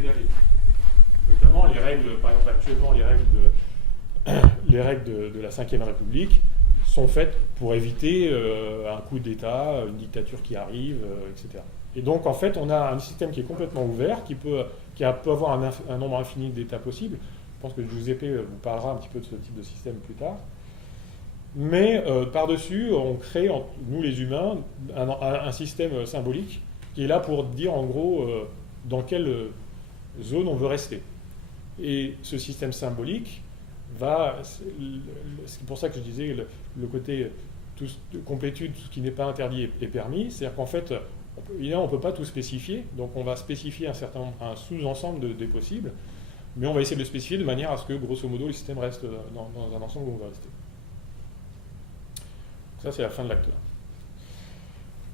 pédaler. Notamment les règles, par exemple actuellement les règles de la Ve République sont faites pour éviter un coup d'État, une dictature qui arrive, etc. Et donc en fait on a un système qui est complètement ouvert, qui peut avoir un nombre infini d'États possibles. Je pense que Giuseppe vous parlera un petit peu de ce type de système plus tard. Mais par-dessus, on crée, nous les humains, un système symbolique qui est là pour dire en gros dans quelle zone on veut rester. Et ce système symbolique c'est pour ça que je disais le côté complétude, tout ce qui n'est pas interdit est permis, c'est-à-dire qu'en fait, évidemment, on ne peut pas tout spécifier, donc on va spécifier un sous-ensemble des possibles, mais on va essayer de le spécifier de manière à ce que, grosso modo, le système reste dans un ensemble où on va rester. Ça, c'est la fin de l'acte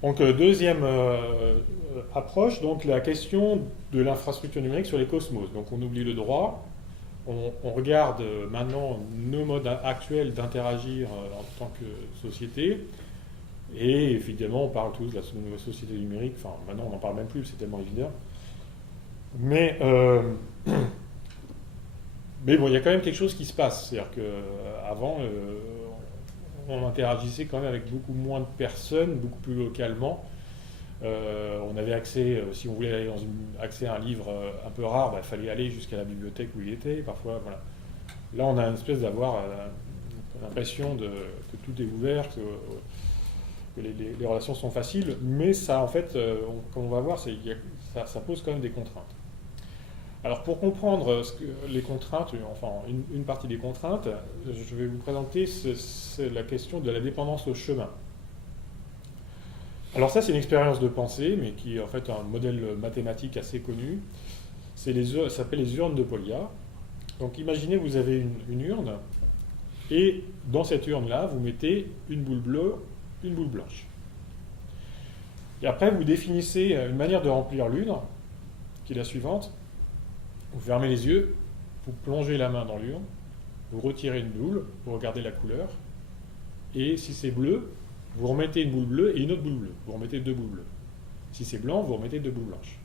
1. Donc, deuxième approche, donc la question de l'infrastructure numérique sur les cosmos. Donc, on oublie le droit, on regarde maintenant nos modes actuels d'interagir en tant que société, et évidemment, on parle tous de la nouvelle société numérique, enfin, maintenant, on n'en parle même plus, c'est tellement évident. Mais bon, il y a quand même quelque chose qui se passe, c'est-à-dire qu'avant, on interagissait quand même avec beaucoup moins de personnes, beaucoup plus localement. On avait accès, si on voulait aller accès à un livre un peu rare, il fallait aller jusqu'à la bibliothèque où il était. Parfois, voilà. Là, on a une espèce d'avoir l'impression que tout est ouvert, que les relations sont faciles, mais ça, en fait, comme on va voir, ça pose quand même des contraintes. Alors, pour comprendre les contraintes, enfin une partie des contraintes, je vais vous présenter la question de la dépendance au chemin. Alors ça, c'est une expérience de pensée, mais qui est en fait un modèle mathématique assez connu. Ça s'appelle les urnes de Polya. Donc imaginez, vous avez une urne, et dans cette urne-là, vous mettez une boule bleue, une boule blanche. Et après, vous définissez une manière de remplir l'urne, qui est la suivante. Vous fermez les yeux, vous plongez la main dans l'urne, vous retirez une boule, vous regardez la couleur, et si c'est bleu, vous remettez une boule bleue et une autre boule bleue. Vous remettez deux boules bleues. Si c'est blanc, vous remettez deux boules blanches.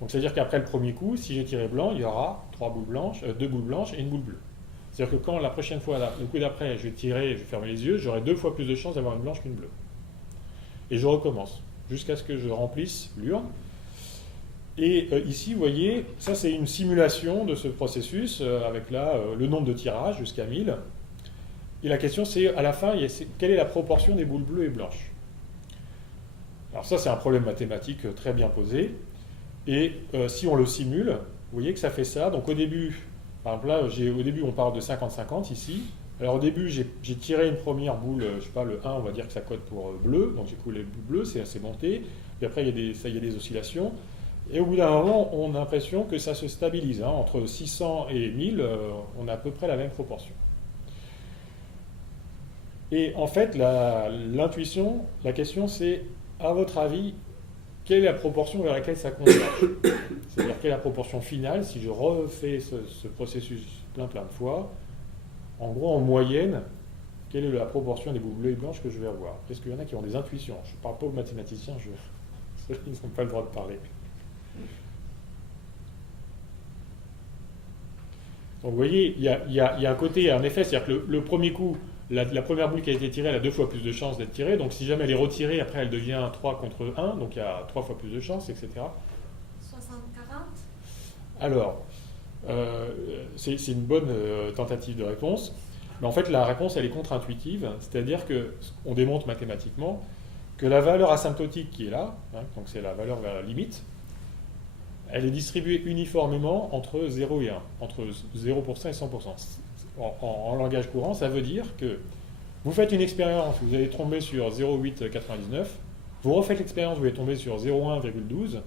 Donc c'est-à-dire qu'après le premier coup, si j'ai tiré blanc, il y aura deux boules blanches et une boule bleue. C'est-à-dire que quand la prochaine fois, le coup d'après, je vais tirer, je vais fermer les yeux, j'aurai 2 fois plus de chances d'avoir une blanche qu'une bleue. Et je recommence, jusqu'à ce que je remplisse l'urne. Et ici, vous voyez, ça c'est une simulation de ce processus, avec là le nombre de tirages jusqu'à 1000. Et la question c'est, à la fin, quelle est la proportion des boules bleues et blanches? Alors ça, c'est un problème mathématique très bien posé. Et si on le simule, vous voyez que ça fait ça. Donc au début, par exemple là, au début on parle de 50-50 ici. Alors au début, j'ai tiré une première boule, je sais pas, le 1, on va dire que ça code pour bleu. Donc j'ai coulé le bleu, c'est assez monté. Puis après, il y a des oscillations. Et au bout d'un moment, on a l'impression que ça se stabilise. Entre 600 et 1000, on a à peu près la même proportion. Et en fait, l'intuition, la question c'est, à votre avis, quelle est la proportion vers laquelle ça converge? C'est-à-dire quelle est la proportion finale si je refais ce processus plein de fois? En gros, en moyenne, quelle est la proportion des boules bleues et blanches que je vais avoir? Est-ce qu'il y en a qui ont des intuitions? Je ne parle pas aux mathématiciens, ils n'ont pas le droit de parler. Donc vous voyez, il y a un côté, un effet, c'est-à-dire que le premier coup, la première boule qui a été tirée, elle a 2 fois plus de chances d'être tirée, donc si jamais elle est retirée, après elle devient 3 contre 1, donc il y a 3 fois plus de chances, etc. 60-40 ? Alors, c'est une bonne tentative de réponse, mais en fait la réponse elle est contre-intuitive, c'est-à-dire qu'on démontre mathématiquement que la valeur asymptotique qui est là, donc c'est la valeur vers la limite, elle est distribuée uniformément entre 0 et 1, entre 0% et 100%. En langage courant, ça veut dire que vous faites une expérience, vous allez tomber sur 0,899, vous refaites l'expérience, vous allez tomber sur 0,1,12,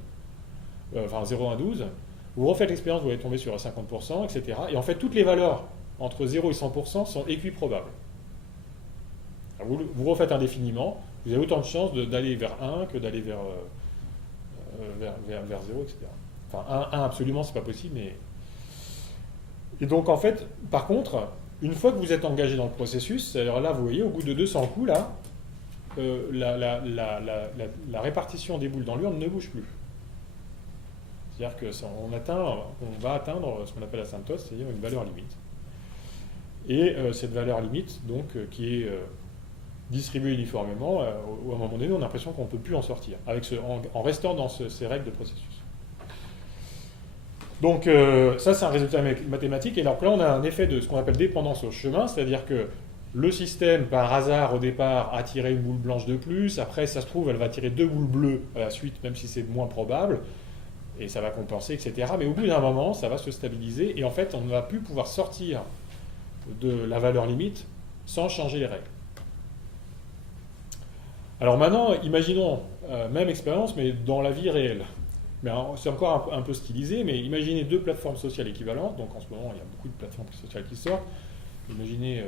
enfin 0,112, vous refaites l'expérience, vous allez tomber sur 50%, etc. Et en fait, toutes les valeurs entre 0 et 100% sont équiprobables. Alors vous refaites indéfiniment, vous avez autant de chances d'aller vers 1 que d'aller vers 0, etc. Enfin, 1 absolument, c'est pas possible, mais... Et donc, en fait, par contre, une fois que vous êtes engagé dans le processus, alors là, vous voyez, au bout de 200 coups, là, la répartition des boules dans l'urne ne bouge plus. C'est-à-dire qu'on va atteindre ce qu'on appelle l'asymptote, c'est-à-dire une valeur limite. Et cette valeur limite, donc, qui est distribuée uniformément, à un moment donné, on a l'impression qu'on ne peut plus en sortir, en restant dans ces règles de processus. Donc ça, c'est un résultat mathématique. Et alors là, on a un effet de ce qu'on appelle dépendance au chemin, c'est-à-dire que le système, par hasard, au départ, a tiré une boule blanche de plus. Après, ça se trouve, elle va tirer 2 boules bleues à la suite, même si c'est moins probable. Et ça va compenser, etc. Mais au bout d'un moment, ça va se stabiliser. Et en fait, on ne va plus pouvoir sortir de la valeur limite sans changer les règles. Alors maintenant, imaginons, même expérience, mais dans la vie réelle. Mais c'est encore un peu stylisé, mais imaginez 2 plateformes sociales équivalentes. Donc en ce moment, il y a beaucoup de plateformes sociales qui sortent. Imaginez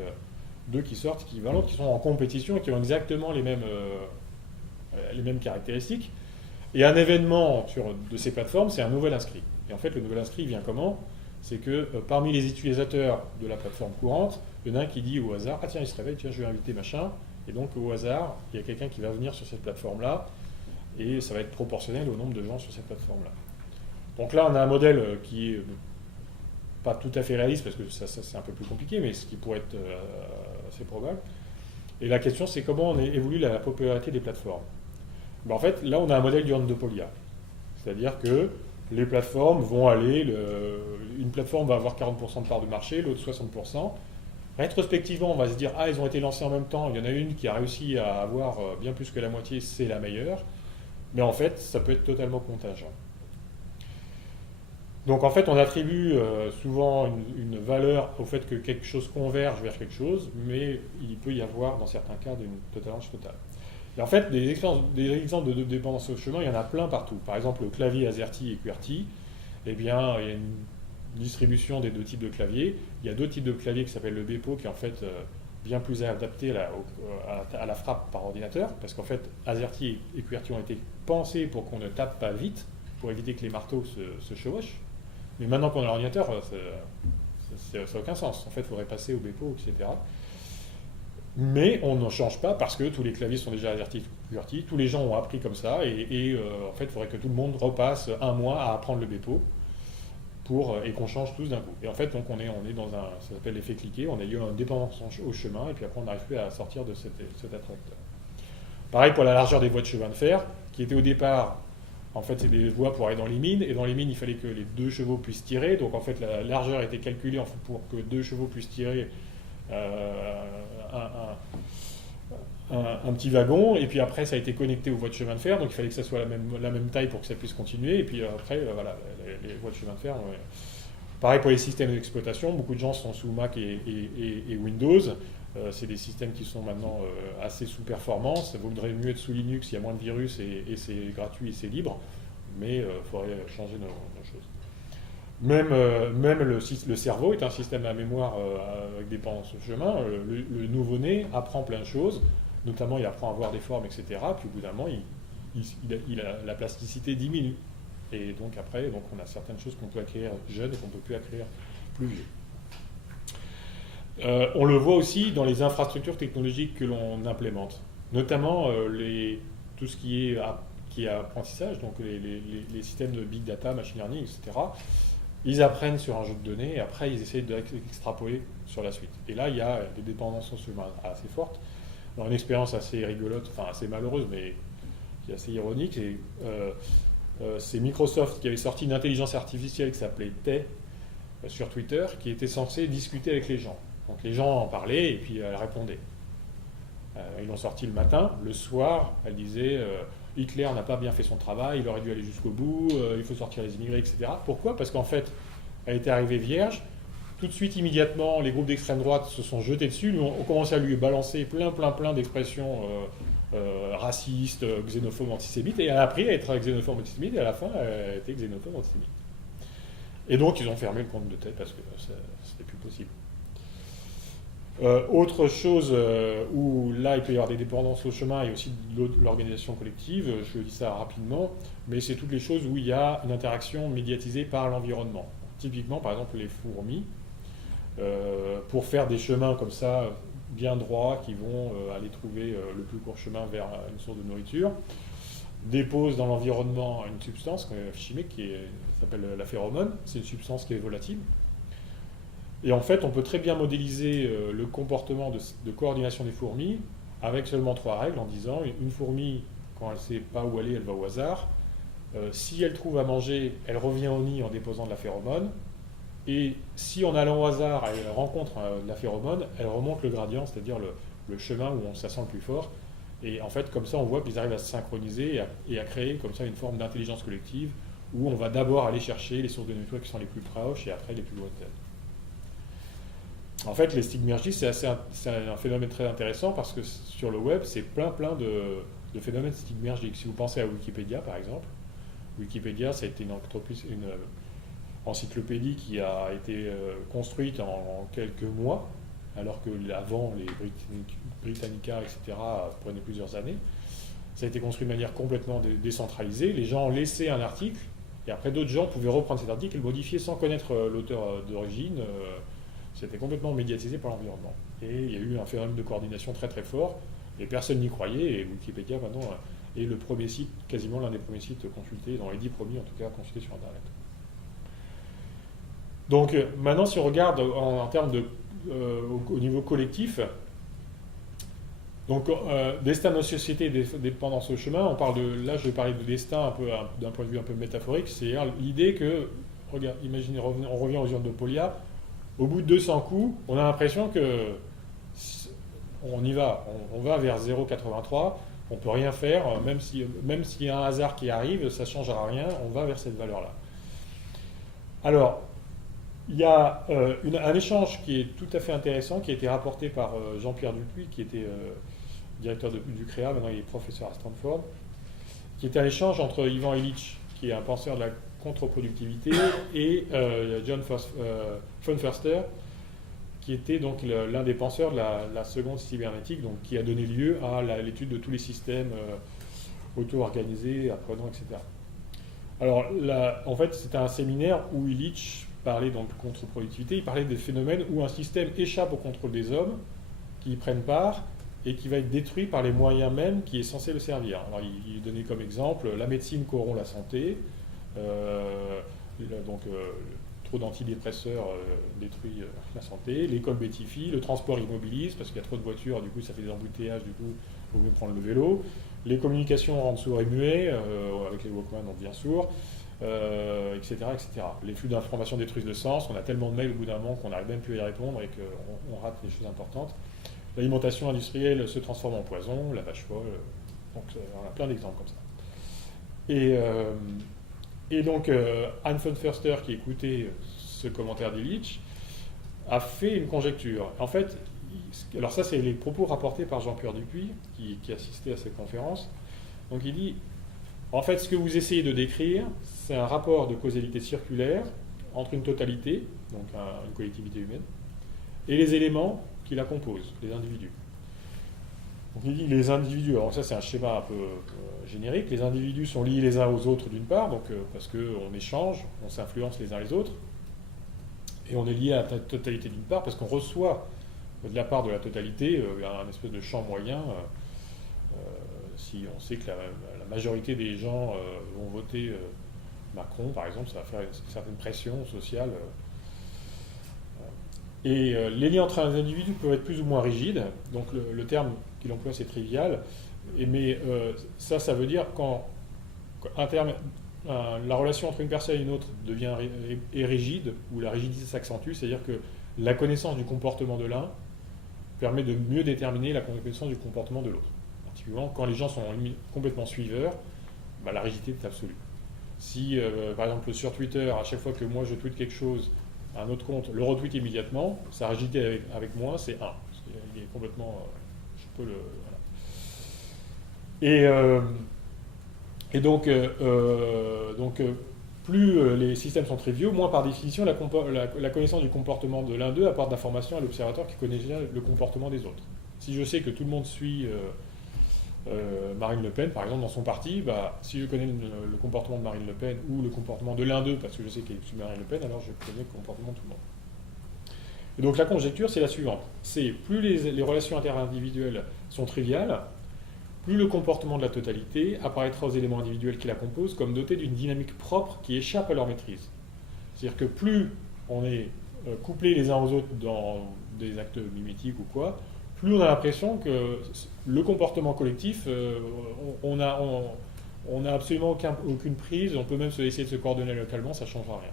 2 qui sortent équivalentes, qui sont en compétition et qui ont exactement les mêmes caractéristiques. Et un événement de ces plateformes, c'est un nouvel inscrit. Et en fait, le nouvel inscrit vient comment? C'est que parmi les utilisateurs de la plateforme courante, il y en a un qui dit au hasard, ah tiens, il se réveille, tiens, je vais inviter machin. Et donc au hasard, il y a quelqu'un qui va venir sur cette plateforme-là, et ça va être proportionnel au nombre de gens sur cette plateforme-là. Donc là, on a un modèle qui est pas tout à fait réaliste, parce que ça c'est un peu plus compliqué, mais ce qui pourrait être assez probable. Et la question, c'est comment on évolue la popularité des plateformes. Ben, en fait, là, on a un modèle d'urne de Polya. C'est-à-dire que les plateformes vont aller, une plateforme va avoir 40% de part de marché, l'autre 60%. Rétrospectivement, on va se dire, ah, elles ont été lancées en même temps, il y en a une qui a réussi à avoir bien plus que la moitié, c'est la meilleure. Mais en fait, ça peut être totalement contingent. Donc en fait, on attribue souvent une valeur au fait que quelque chose converge vers quelque chose, mais il peut y avoir, dans certains cas, une totalance totale. Et en fait, des exemples de dépendance au chemin, il y en a plein partout. Par exemple, le clavier AZERTY et QWERTY, eh bien, il y a une distribution des 2 types de claviers. Il y a 2 types de claviers qui s'appellent le BEPO, qui est en fait bien plus adapté à la frappe par ordinateur, parce qu'en fait, AZERTY et QWERTY ont été pensés pour qu'on ne tape pas vite, pour éviter que les marteaux se chevauchent. Mais maintenant qu'on a l'ordinateur, ça n'a aucun sens. En fait, il faudrait passer au BEPO, etc. Mais on n'en change pas parce que tous les claviers sont déjà AZERTY, QWERTY. Tous les gens ont appris comme ça. Et en fait, il faudrait que tout le monde repasse un mois à apprendre le BEPO et qu'on change tous d'un coup. Et en fait, donc, on est dans ça s'appelle l'effet cliquet. On a eu une dépendance au chemin et puis après, on n'arrive plus à sortir de cet attracteur. Pareil pour la largeur des voies de chemin de fer, qui était au départ... En fait, c'est des voies pour aller dans les mines, et dans les mines, il fallait que les 2 chevaux puissent tirer. Donc, en fait, la largeur était calculée pour que 2 chevaux puissent tirer un petit wagon. Et puis après, ça a été connecté aux voies de chemin de fer. Donc, il fallait que ça soit la même taille pour que ça puisse continuer. Et puis après, voilà, les voies de chemin de fer. Pareil pour les systèmes d'exploitation. Beaucoup de gens sont sous Mac et Windows. C'est des systèmes qui sont maintenant assez sous performance. Ça vaudrait mieux être sous Linux, il y a moins de virus et c'est gratuit et c'est libre, mais il faudrait changer nos choses. Même le cerveau est un système à mémoire avec dépendance au chemin. Le nouveau-né apprend plein de choses, notamment il apprend à voir des formes, etc. Puis au bout d'un moment, la plasticité diminue. Et donc après, on a certaines choses qu'on peut acquérir jeune et qu'on ne peut plus acquérir plus vieux. On le voit aussi dans les infrastructures technologiques que l'on implémente, notamment tout ce qui est apprentissage, donc les systèmes de big data, machine learning, etc. Ils apprennent sur un jeu de données et après ils essayent d'extrapoler sur la suite. Et là, il y a des dépendances assez fortes. Dans une expérience assez rigolote, enfin assez malheureuse, mais qui est assez ironique, c'est Microsoft qui avait sorti une intelligence artificielle qui s'appelait Tay sur Twitter, qui était censée discuter avec les gens. Donc les gens en parlaient et puis elle répondait. Ils l'ont sorti le matin. Le soir, elle disait Hitler n'a pas bien fait son travail, il aurait dû aller jusqu'au bout, il faut sortir les immigrés, etc. Pourquoi? Parce qu'en fait, elle était arrivée vierge. Tout de suite, immédiatement, les groupes d'extrême droite se sont jetés dessus, ont commencé à lui balancer plein d'expressions racistes, xénophobes, antisémites, et elle a appris à être xénophobe, antisémite, et à la fin, elle était xénophobe, antisémite. Et donc, ils ont fermé le compte de tête parce que c'était plus possible. Autre chose où là il peut y avoir des dépendances au chemin et aussi de l'organisation collective, je dis ça rapidement, mais c'est toutes les choses où il y a une interaction médiatisée par l'environnement. Typiquement, par exemple, les fourmis, pour faire des chemins comme ça, bien droits, qui vont aller trouver le plus court chemin vers une source de nourriture, dépose dans l'environnement une substance chimique qui s'appelle la phéromone. C'est une substance qui est volatile. Et en fait, on peut très bien modéliser le comportement de coordination des fourmis avec seulement 3 règles en disant une fourmi, quand elle ne sait pas où aller, elle va au hasard. Si elle trouve à manger, elle revient au nid en déposant de la phéromone. Et si en allant au hasard, elle rencontre de la phéromone, elle remonte le gradient, c'est-à-dire le chemin où ça sent le plus fort. Et en fait, comme ça, on voit qu'ils arrivent à se synchroniser et à créer comme ça une forme d'intelligence collective où on va d'abord aller chercher les sources de nettoyage qui sont les plus proches et après les plus lointaines. En fait, les stigmergies, c'est un phénomène très intéressant parce que sur le web, c'est plein de phénomènes stigmergiques. Si vous pensez à Wikipédia, par exemple, Wikipédia, ça a été une encyclopédie qui a été construite en quelques mois, alors que avant, les Britannica, etc., prenaient plusieurs années. Ça a été construit de manière complètement décentralisée. Les gens laissaient un article, et après d'autres gens pouvaient reprendre cet article et le modifier sans connaître l'auteur d'origine. C'était complètement médiatisé par l'environnement. Et il y a eu un phénomène de coordination très très fort, et personne n'y croyait, et Wikipédia maintenant est le premier site, quasiment l'un des premiers sites consultés, dans les 10 premiers en tout cas, consultés sur Internet. Donc maintenant, si on regarde en termes au niveau collectif, donc destin de nos sociétés dépendant de ce chemin, là je vais parler de destin un peu d'un point de vue un peu métaphorique, c'est l'idée que, regarde, imaginez, on revient aux urnes de Polya, au bout de 200 coups, on a l'impression que on y va, on va vers 0,83, on ne peut rien faire, même s'il y a un hasard qui arrive, ça ne changera rien, on va vers cette valeur-là. Alors, il y a un échange qui est tout à fait intéressant, qui a été rapporté par Jean-Pierre Dupuis, qui était directeur du CREA, maintenant il est professeur à Stanford, qui était un échange entre Ivan Illich, qui est un penseur de la contre-productivité, et John von Förster, qui était donc l'un des penseurs de la seconde cybernétique, donc qui a donné lieu à l'étude de tous les systèmes auto-organisés, apprenants, etc. Alors, en fait, c'était un séminaire où Illich parlait donc de contre-productivité, il parlait des phénomènes où un système échappe au contrôle des hommes, qui y prennent part, et qui va être détruit par les moyens mêmes qui est censé le servir. Alors, il donnait comme exemple la médecine corrompt la santé, trop d'antidépresseurs détruit la santé, l'école bétifie, le transport immobilise parce qu'il y a trop de voitures, du coup ça fait des embouteillages, du coup il vaut mieux prendre le vélo, les communications rendent sourds et muets, avec les Walkman on devient sourd, etc., etc. Les flux d'informations détruisent le sens, on a tellement de mails au bout d'un moment qu'on n'arrive même plus à y répondre et qu'on rate des choses importantes. L'alimentation industrielle se transforme en poison, la vache folle, donc on a plein d'exemples comme ça. Et donc, Hans von Förster, qui écoutait ce commentaire d'Illich, a fait une conjecture. En fait, alors ça, c'est les propos rapportés par Jean-Pierre Dupuis, qui assistait à cette conférence. Donc, il dit, en fait, ce que vous essayez de décrire, c'est un rapport de causalité circulaire entre une totalité, donc une collectivité humaine, et les éléments qui la composent, les individus. Donc il dit les individus, alors ça c'est un schéma un peu générique, les individus sont liés les uns aux autres d'une part, donc, parce qu'on échange, on s'influence les uns les autres, et on est lié à la totalité d'une part, parce qu'on reçoit de la part de la totalité un espèce de champ moyen, si on sait que la majorité des gens vont voter Macron par exemple, ça va faire une certaine pression sociale. Et les liens entre les individus peuvent être plus ou moins rigides, donc le terme qu'il emploie c'est trivial, mais ça veut dire quand la relation entre une personne et une autre est rigide, ou la rigidité s'accentue, c'est-à-dire que la connaissance du comportement de l'un permet de mieux déterminer la connaissance du comportement de l'autre. Particulièrement quand les gens sont complètement suiveurs, la rigidité est absolue. Si par exemple sur Twitter, à chaque fois que moi je tweete quelque chose, un autre compte le retweet immédiatement, sa rigidité avec moi, c'est 1. Parce qu'il est complètement... je peux le... Voilà. Et donc plus les systèmes sont triviaux, moins par définition la connaissance du comportement de l'un d'eux apporte d'informations à l'observateur qui connaît déjà le comportement des autres. Si je sais que tout le monde suit Marine Le Pen, par exemple, dans son parti, si je connais le comportement de Marine Le Pen ou le comportement de l'un d'eux, parce que je sais qu'il suit Marine Le Pen, alors je connais le comportement de tout le monde. Et donc la conjecture, c'est la suivante. C'est plus les relations interindividuelles sont triviales, plus le comportement de la totalité apparaîtra aux éléments individuels qui la composent comme doté d'une dynamique propre qui échappe à leur maîtrise. C'est-à-dire que plus on est couplés les uns aux autres dans des actes mimétiques ou quoi, plus on a l'impression que le comportement collectif, on n'a absolument aucune prise, on peut même essayer de se coordonner localement, ça ne changera rien.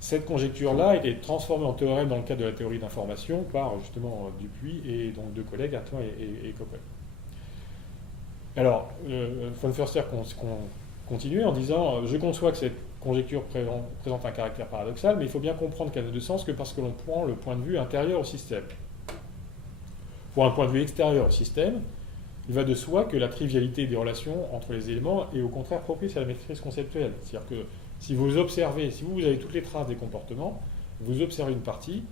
Cette conjecture-là a été transformée en théorème dans le cadre de la théorie d'information par justement Dupuy et donc deux collègues, Atlan et Coppel. Alors, von Förster continue en disant « Je conçois que cette conjecture présente un caractère paradoxal, mais il faut bien comprendre qu'elle n'a de sens que parce que l'on prend le point de vue intérieur au système. Pour un point de vue extérieur au système, il va de soi que la trivialité des relations entre les éléments est au contraire propice à la maîtrise conceptuelle. C'est-à-dire que si vous observez, si vous avez toutes les traces des comportements, vous observez une partie,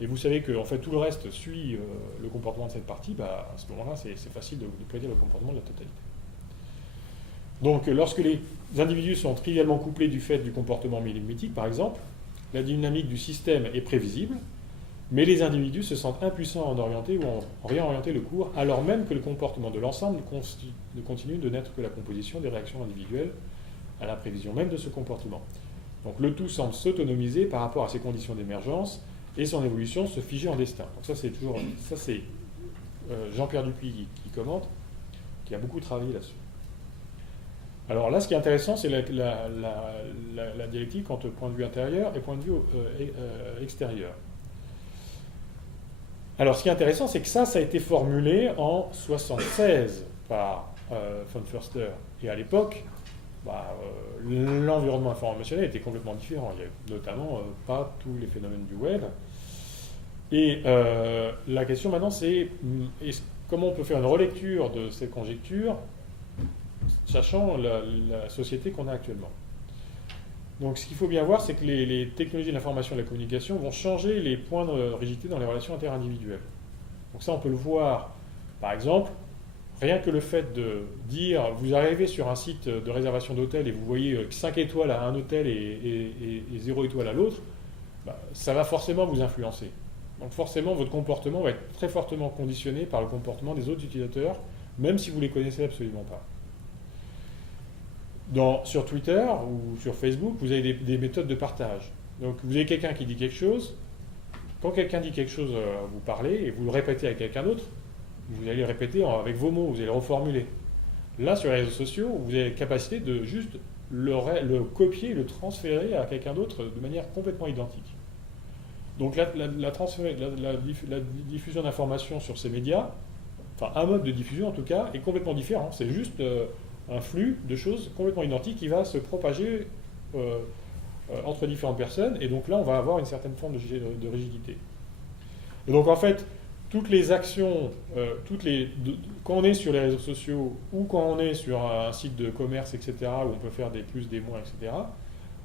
et vous savez que en fait, tout le reste suit le comportement de cette partie, bah, à ce moment-là, c'est facile de prédire le comportement de la totalité. Donc, lorsque les individus sont trivialement couplés du fait du comportement mimétique, par exemple, la dynamique du système est prévisible, mais les individus se sentent impuissants à en orienter ou en réorienter le cours, alors même que le comportement de l'ensemble ne continue de n'être que la composition des réactions individuelles à la prévision même de ce comportement. Donc le tout semble s'autonomiser par rapport à ses conditions d'émergence et son évolution se figer en destin. Donc ça c'est Jean-Pierre Dupuy qui commente, qui a beaucoup travaillé là-dessus. Alors là, ce qui est intéressant, c'est la dialectique entre point de vue intérieur et point de vue extérieur. Alors, ce qui est intéressant, c'est que ça a été formulé en 1976 par von Förster. Et à l'époque, l'environnement informationnel était complètement différent. Il n'y avait notamment pas tous les phénomènes du web. Et la question maintenant, c'est comment on peut faire une relecture de cette conjecture, sachant la société qu'on a actuellement. Donc ce qu'il faut bien voir, c'est que les technologies de l'information et de la communication vont changer les points de rigidité dans les relations interindividuelles. Donc ça, on peut le voir, par exemple, rien que le fait de dire, vous arrivez sur un site de réservation d'hôtel et vous voyez 5 étoiles à un hôtel et 0 étoile à l'autre, ça va forcément vous influencer. Donc forcément, votre comportement va être très fortement conditionné par le comportement des autres utilisateurs, même si vous ne les connaissez absolument pas. Sur Twitter ou sur Facebook, vous avez des méthodes de partage. Donc vous avez quelqu'un qui dit quelque chose. Quand quelqu'un dit quelque chose, vous parlez et vous le répétez à quelqu'un d'autre. Vous allez le répéter avec vos mots, vous allez le reformuler. Là, sur les réseaux sociaux, vous avez la capacité de juste le copier, le transférer à quelqu'un d'autre de manière complètement identique. Donc la diffusion d'informations sur ces médias, enfin un mode de diffusion en tout cas, est complètement différent. C'est juste un flux de choses complètement identiques qui va se propager entre différentes personnes, et donc là on va avoir une certaine forme de rigidité. Et donc en fait, toutes les actions, quand on est sur les réseaux sociaux ou quand on est sur un site de commerce, etc., où on peut faire des plus, des moins, etc.,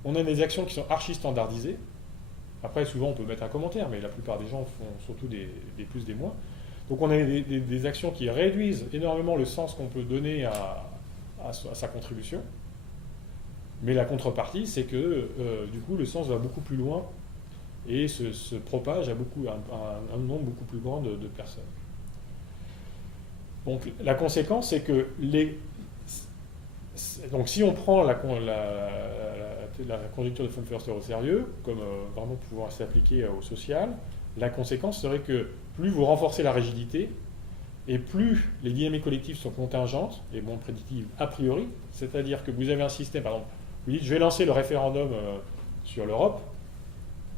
on a des actions qui sont archi standardisées. Après, souvent on peut mettre un commentaire, mais la plupart des gens font surtout des plus, des moins. Donc on a des actions qui réduisent énormément le sens qu'on peut donner à sa contribution, mais la contrepartie, c'est que du coup, le sens va beaucoup plus loin et se propage à un nombre beaucoup plus grand de personnes. Donc, la conséquence, c'est que donc, si on prend la conjecture de von Förster au sérieux, comme vraiment pouvant s'appliquer au social, la conséquence serait que plus vous renforcez la rigidité, et plus les dynamiques collectives sont contingentes et moins prédictives a priori, c'est-à-dire que vous avez un système, par exemple, vous dites je vais lancer le référendum sur l'Europe,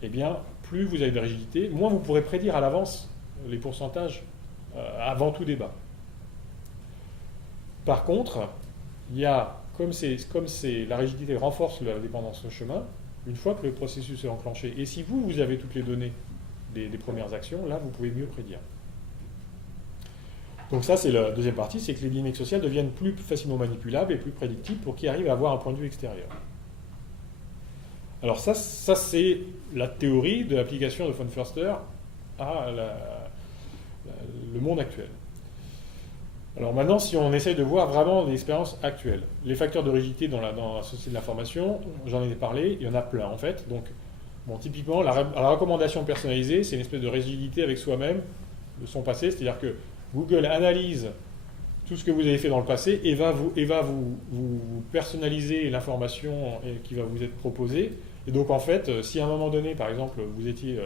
eh bien, plus vous avez de rigidité, moins vous pourrez prédire à l'avance les pourcentages avant tout débat. Par contre, il y a, comme la rigidité renforce la dépendance au chemin, une fois que le processus est enclenché, et si vous avez toutes les données des premières actions, là, vous pouvez mieux prédire. Donc ça, c'est la deuxième partie, c'est que les dynamiques sociales deviennent plus facilement manipulables et plus prédictibles pour qu'ils arrivent à avoir un point de vue extérieur. Alors ça c'est la théorie de l'application de von Förster à le monde actuel. Alors maintenant, si on essaye de voir vraiment l'expérience actuelle, les facteurs de rigidité dans la société de l'information, j'en ai parlé, il y en a plein en fait. Donc, typiquement, la recommandation personnalisée, c'est une espèce de rigidité avec soi-même de son passé, c'est-à-dire que Google analyse tout ce que vous avez fait dans le passé et va vous personnaliser l'information qui va vous être proposée. Et donc en fait, si à un moment donné, par exemple, vous étiez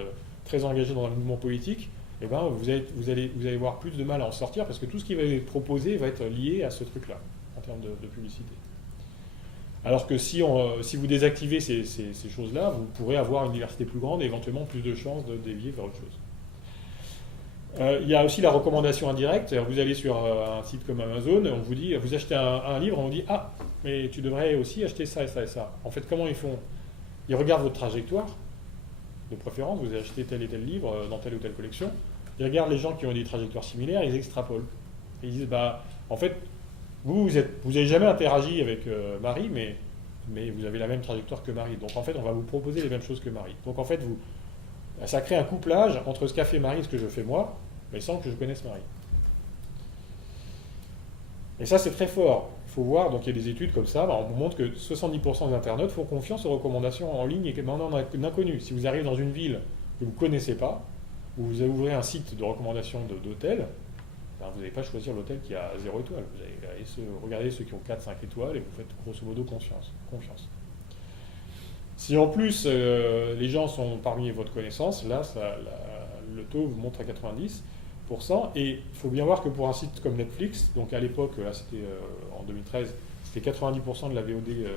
très engagé dans un mouvement politique, eh ben, vous allez avoir plus de mal à en sortir parce que tout ce qui va être proposé va être lié à ce truc-là, en termes de publicité. Alors que si vous désactivez ces choses-là, vous pourrez avoir une diversité plus grande et éventuellement plus de chances de dévier vers autre chose. Il y a aussi la recommandation indirecte. Vous allez sur un site comme Amazon, on vous dit, vous achetez un livre, on vous dit « Ah, mais tu devrais aussi acheter ça et ça et ça ». En fait, comment ils font? Ils regardent votre trajectoire, de préférence, vous avez acheté tel et tel livre dans telle ou telle collection. Ils regardent les gens qui ont des trajectoires similaires, ils extrapolent. Et ils disent bah, « En fait, vous n'avez jamais interagi avec Marie, mais vous avez la même trajectoire que Marie. Donc en fait, on va vous proposer les mêmes choses que Marie. Donc en fait, ça crée un couplage entre ce qu'a fait Marie et ce que je fais moi, mais sans que je connaisse Marie. Et ça, c'est très fort. Il faut voir, donc il y a des études comme ça, on vous montre que 70% des internautes font confiance aux recommandations en ligne et maintenant d'inconnus. Si vous arrivez dans une ville que vous ne connaissez pas, ou vous ouvrez un site de recommandation d'hôtel, ben vous n'allez pas choisir l'hôtel qui a 0 étoile. Vous allez regarder ceux qui ont 4-5 étoiles et vous faites grosso modo confiance. Si en plus les gens sont parmi votre connaissance, là, le taux vous montre à 90%. Et il faut bien voir que pour un site comme Netflix, donc à l'époque, là c'était en 2013, c'était 90% de la VOD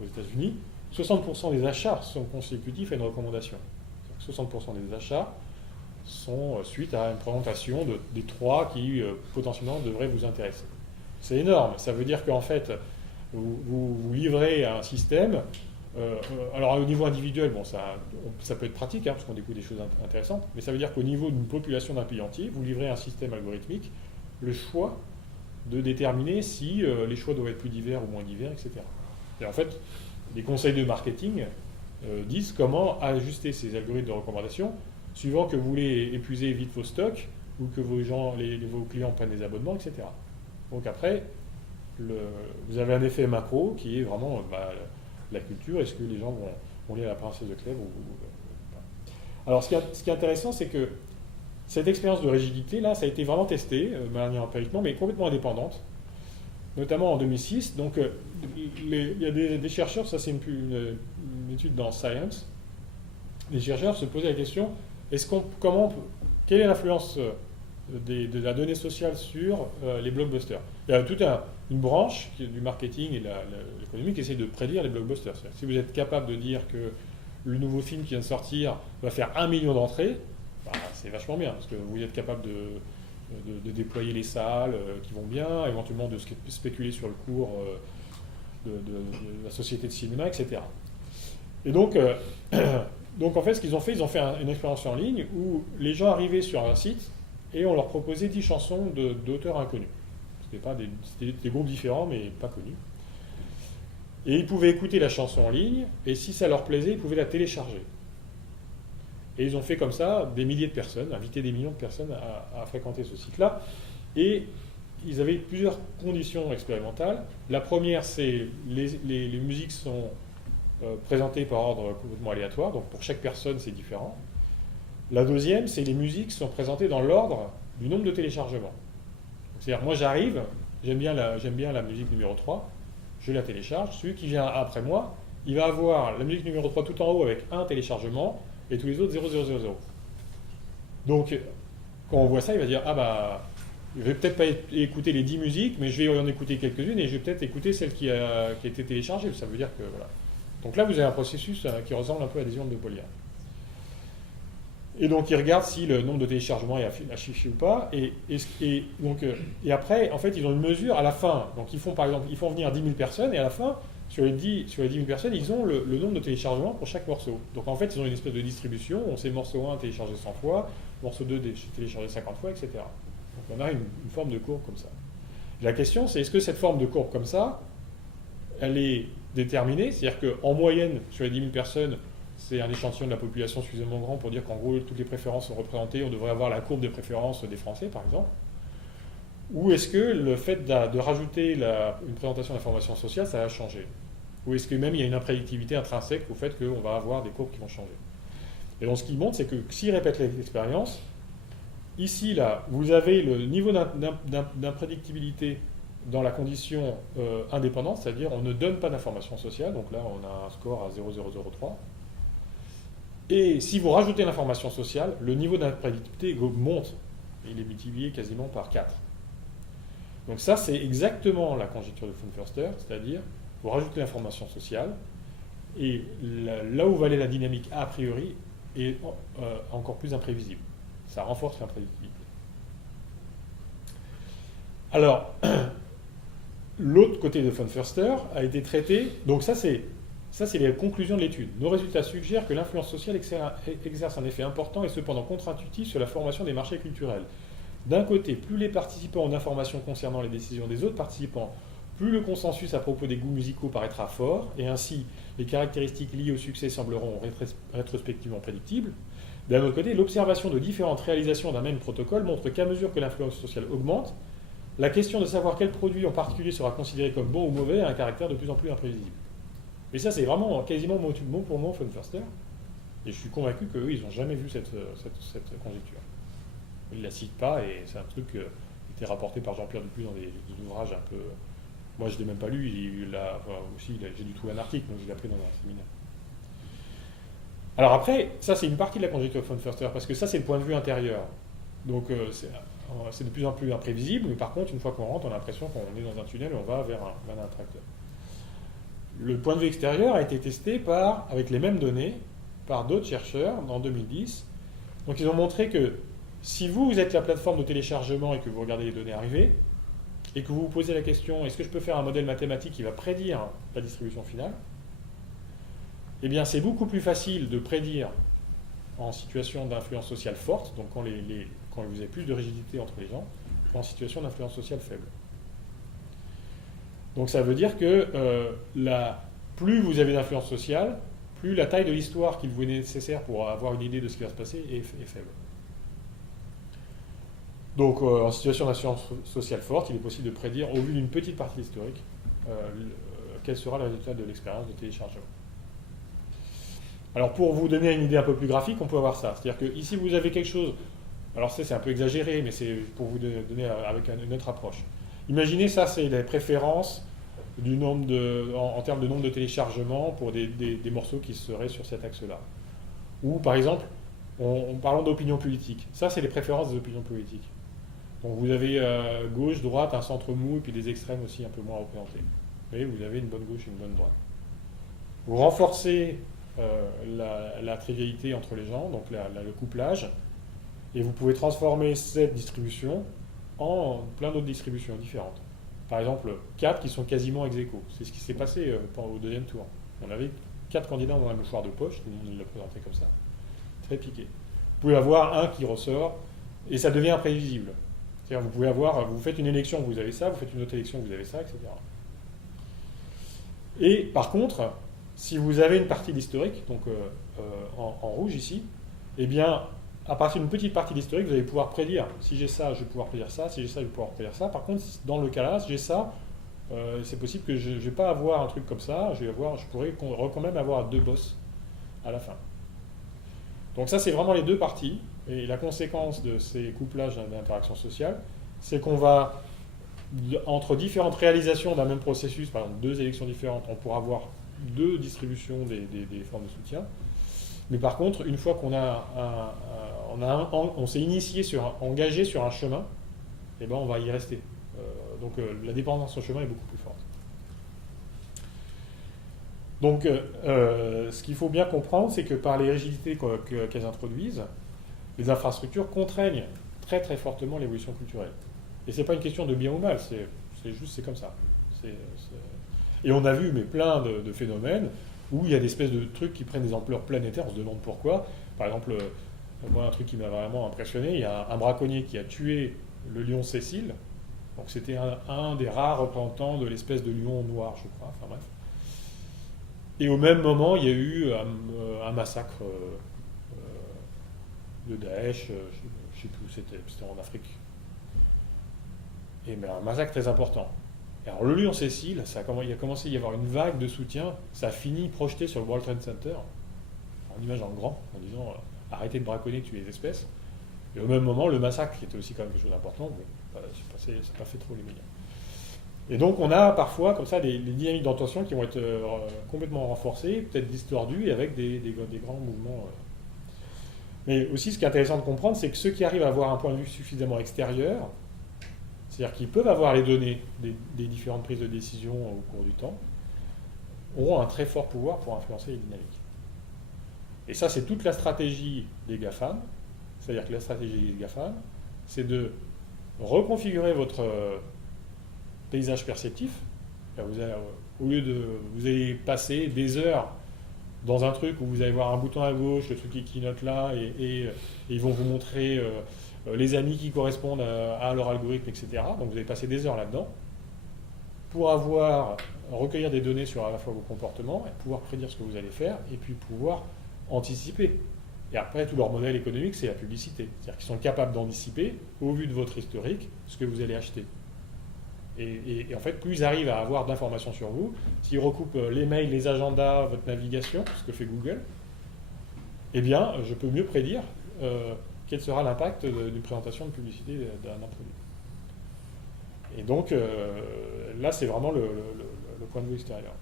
aux États-Unis, 60% des achats sont consécutifs à une recommandation. 60% des achats sont suite à une présentation des 3 qui potentiellement devraient vous intéresser. C'est énorme. Ça veut dire qu'en fait, vous livrez un système. Alors au niveau individuel, bon, ça peut être pratique, hein, parce qu'on découvre des choses intéressantes, mais ça veut dire qu'au niveau d'une population d'un pays entier, vous livrez un système algorithmique, le choix de déterminer si les choix doivent être plus divers ou moins divers, etc. Et en fait, les conseils de marketing disent comment ajuster ces algorithmes de recommandation, suivant que vous voulez épuiser vite vos stocks, ou que vos clients prennent des abonnements, etc. Donc après, vous avez un effet macro qui est vraiment la culture. Est-ce que les gens vont lire La Princesse de Clèves ou pas? Alors ce qui est intéressant, c'est que cette expérience de rigidité, là, ça a été vraiment testé de manière empiriquement, mais complètement indépendante, notamment en 2006. Donc il y a des chercheurs, ça c'est une étude dans Science, les chercheurs se posaient la question, quelle est l'influence de la donnée sociale sur les blockbusters? Il y a toute une branche du marketing et de l'économie qui essaie de prédire les blockbusters. Si vous êtes capable de dire que le nouveau film qui vient de sortir va faire 1 million d'entrées, bah, c'est vachement bien, parce que vous êtes capable de déployer les salles qui vont bien, éventuellement de spéculer sur le cours de la société de cinéma, etc. Et donc en fait, ce qu'ils ont fait, ils ont fait une expérience en ligne où les gens arrivaient sur un site et on leur proposait 10 chansons d'auteurs inconnus. C'était des groupes différents, mais pas connus. Et ils pouvaient écouter la chanson en ligne, et si ça leur plaisait, ils pouvaient la télécharger. Et ils ont fait comme ça des milliers de personnes, invité des millions de personnes à fréquenter ce site-là. Et ils avaient plusieurs conditions expérimentales. La première, c'est les musiques sont présentées par ordre complètement aléatoire, donc pour chaque personne, c'est différent. La deuxième, c'est les musiques sont présentées dans l'ordre du nombre de téléchargements. C'est-à-dire, moi j'arrive, j'aime bien la musique numéro 3, je la télécharge. Celui qui vient après moi, il va avoir la musique numéro 3 tout en haut avec un téléchargement et tous les autres 0, 0, 0, 0. Donc, quand on voit ça, il va dire, ah bah, je vais peut-être pas écouter les 10 musiques, mais je vais en écouter quelques-unes et je vais peut-être écouter celle qui a été téléchargée. Ça veut dire que, voilà. Donc là, vous avez un processus qui ressemble un peu à des urnes de Polya. Et donc, ils regardent si le nombre de téléchargements est affiché ou pas. Et après, en fait, ils ont une mesure à la fin. Donc, ils font venir 10 000 personnes et à la fin, sur les 10 000 personnes, ils ont le nombre de téléchargements pour chaque morceau. Donc, en fait, ils ont une espèce de distribution. On sait morceau 1 téléchargé 100 fois, morceau 2 téléchargé 50 fois, etc. Donc, on a une forme de courbe comme ça. La question, c'est est-ce que cette forme de courbe comme ça, elle est déterminée? C'est-à-dire qu'en moyenne, sur les 10 000 personnes, c'est un échantillon de la population suffisamment grand pour dire qu'en gros, toutes les préférences sont représentées. On devrait avoir la courbe des préférences des Français, par exemple. Ou est-ce que le fait de rajouter une présentation d'information sociale, ça va changer? Ou est-ce que même il y a une imprédictivité intrinsèque au fait qu'on va avoir des courbes qui vont changer? Et donc ce qu'ils montrent, c'est que s'ils répètent l'expérience, ici, là, vous avez le niveau d'imprédictibilité dans la condition indépendante, c'est-à-dire on ne donne pas d'information sociale, donc là on a un score à 0,003. Et si vous rajoutez l'information sociale, le niveau d'imprédictibilité monte. Il est multiplié quasiment par 4. Donc ça, c'est exactement la conjecture de von Förster, c'est-à-dire vous rajoutez l'information sociale, et là où va aller la dynamique a priori est encore plus imprévisible. Ça renforce l'imprédictibilité. Alors, l'autre côté de von Förster a été traité, donc ça c'est les conclusions de l'étude. Nos résultats suggèrent que l'influence sociale exerce un effet important et cependant contre-intuitif sur la formation des marchés culturels. D'un côté, plus les participants ont d'informations concernant les décisions des autres participants, plus le consensus à propos des goûts musicaux paraîtra fort, et ainsi les caractéristiques liées au succès sembleront rétrospectivement prédictibles. D'un autre côté, l'observation de différentes réalisations d'un même protocole montre qu'à mesure que l'influence sociale augmente, la question de savoir quel produit en particulier sera considéré comme bon ou mauvais a un caractère de plus en plus imprévisible. Et ça, c'est vraiment quasiment mot pour mot von Förster. Et je suis convaincu qu'eux, ils n'ont jamais vu cette conjecture. Ils ne la citent pas, et c'est un truc qui était rapporté par Jean-Pierre Dupuis dans des ouvrages un peu... Moi, je ne l'ai même pas lu, j'ai dû trouver un article, donc je l'ai appris dans un séminaire. Alors après, ça c'est une partie de la conjecture de von Förster, parce que ça c'est le point de vue intérieur. Donc c'est de plus en plus imprévisible, mais par contre, une fois qu'on rentre, on a l'impression qu'on est dans un tunnel et on va vers un tracteur. Le point de vue extérieur a été testé avec les mêmes données par d'autres chercheurs en 2010. Donc ils ont montré que si vous êtes la plateforme de téléchargement et que vous regardez les données arriver, et que vous vous posez la question, est-ce que je peux faire un modèle mathématique qui va prédire la distribution finale? Eh bien, c'est beaucoup plus facile de prédire en situation d'influence sociale forte, donc quand vous avez plus de rigidité entre les gens, qu'en situation d'influence sociale faible. Donc ça veut dire que plus vous avez d'influence sociale, plus la taille de l'histoire qu'il vous est nécessaire pour avoir une idée de ce qui va se passer est faible. Donc en situation d'influence sociale forte, il est possible de prédire, au vu d'une petite partie historique, quel sera le résultat de l'expérience de téléchargement. Alors pour vous donner une idée un peu plus graphique, on peut avoir ça. C'est-à-dire que ici vous avez quelque chose, alors c'est un peu exagéré, mais c'est pour vous donner avec une autre approche. Imaginez ça, c'est les préférences en termes de nombre de téléchargements pour des morceaux qui seraient sur cet axe-là. Ou par exemple, parlons d'opinion politique. Ça, c'est les préférences des opinions politiques. Donc vous avez gauche, droite, un centre mou, et puis des extrêmes aussi un peu moins représentés. Vous voyez, vous avez une bonne gauche et une bonne droite. Vous renforcez la trivialité entre les gens, donc le couplage, et vous pouvez transformer cette distribution en plein d'autres distributions différentes. Par exemple, 4 qui sont quasiment ex aequo. C'est ce qui s'est passé au deuxième tour. On avait 4 candidats dans un mouchoir de poche, tout le monde le présentait comme ça. Très piqué. Vous pouvez avoir un qui ressort, et ça devient imprévisible. C'est-à-dire vous faites une élection, vous avez ça, vous faites une autre élection, vous avez ça, etc. Et par contre, si vous avez une partie d'historique, donc en rouge ici, eh bien, à partir d'une petite partie d'historique, vous allez pouvoir prédire, si j'ai ça, je vais pouvoir prédire ça, si j'ai ça, je vais pouvoir prédire ça. Par contre, dans le cas-là, si j'ai ça, c'est possible que je ne vais pas avoir un truc comme ça, je pourrais quand même avoir 2 bosses à la fin. Donc ça, c'est vraiment les deux parties. Et la conséquence de ces couplages d'interaction sociale, c'est qu'on va, entre différentes réalisations d'un même processus, par exemple 2 élections différentes, on pourra avoir 2 distributions des formes de soutien. Mais par contre, une fois qu'on on s'est engagé sur un chemin, eh ben on va y rester. Donc la dépendance au chemin est beaucoup plus forte. Donc ce qu'il faut bien comprendre, c'est que par les rigidités qu'elles introduisent, les infrastructures contraignent très très fortement l'évolution culturelle. Et ce n'est pas une question de bien ou mal, c'est comme ça. Et on a vu plein de phénomènes où il y a des espèces de trucs qui prennent des ampleurs planétaires, on se demande pourquoi. Par exemple, moi un truc qui m'a vraiment impressionné, il y a un braconnier qui a tué le lion Cécile. Donc c'était un des rares représentants de l'espèce de lion noir, je crois. Enfin bref. Et au même moment, il y a eu un massacre de Daesh, je ne sais plus où c'était en Afrique. Et un massacre très important. Et alors le lion Cécile, il a commencé à y avoir une vague de soutien, ça a fini projeté sur le World Trade Center, en image en grand, en disant arrêtez de braconner, tuer les espèces. Et au même moment, le massacre, qui était aussi quand même quelque chose d'important, bon, ça n'a pas fait trop les médias. Et donc on a parfois comme ça des dynamiques d'intention qui vont être complètement renforcées, peut-être distordues, et avec des grands mouvements. Mais aussi, ce qui est intéressant de comprendre, c'est que ceux qui arrivent à avoir un point de vue suffisamment extérieur, c'est-à-dire qu'ils peuvent avoir les données des différentes prises de décision au cours du temps, auront un très fort pouvoir pour influencer les dynamiques. Et ça, c'est toute la stratégie des GAFAM. C'est-à-dire que la stratégie des GAFAM, c'est de reconfigurer votre paysage perceptif. Au lieu de vous allez passer des heures dans un truc où vous allez voir un bouton à gauche, le truc qui clignote là, et ils vont vous montrer les amis qui correspondent à leur algorithme, etc. Donc vous allez passer des heures là-dedans pour recueillir des données sur à la fois vos comportements, et pouvoir prédire ce que vous allez faire, et puis pouvoir anticiper. Et après, tout leur modèle économique, c'est la publicité. C'est-à-dire qu'ils sont capables d'anticiper, au vu de votre historique, ce que vous allez acheter. Et en fait, plus ils arrivent à avoir d'informations sur vous, s'ils recoupent les mails, les agendas, votre navigation, ce que fait Google, eh bien, je peux mieux prédire quel sera l'impact d'une présentation de publicité d'un produit. Et donc, là, c'est vraiment le point de vue extérieur.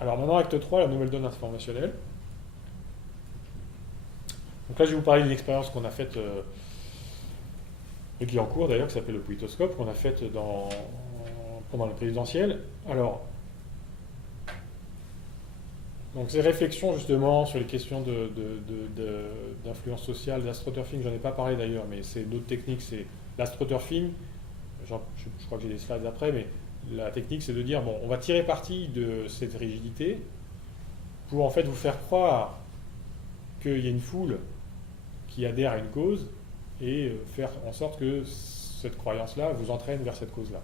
Alors maintenant, acte 3, la nouvelle donne informationnelle. Donc là, je vais vous parler d'une expérience qu'on a faite, et qui est en cours d'ailleurs, qui s'appelle le politoscope, qu'on a faite pendant le présidentiel. Alors, donc ces réflexions justement sur les questions d'influence sociale, d'astroturfing, j'en ai pas parlé d'ailleurs, mais c'est d'autres techniques, c'est l'astroturfing, je crois que j'ai des slides après, mais la technique c'est de dire, bon, on va tirer parti de cette rigidité pour en fait vous faire croire qu'il y a une foule qui adhère à une cause et faire en sorte que cette croyance-là vous entraîne vers cette cause-là.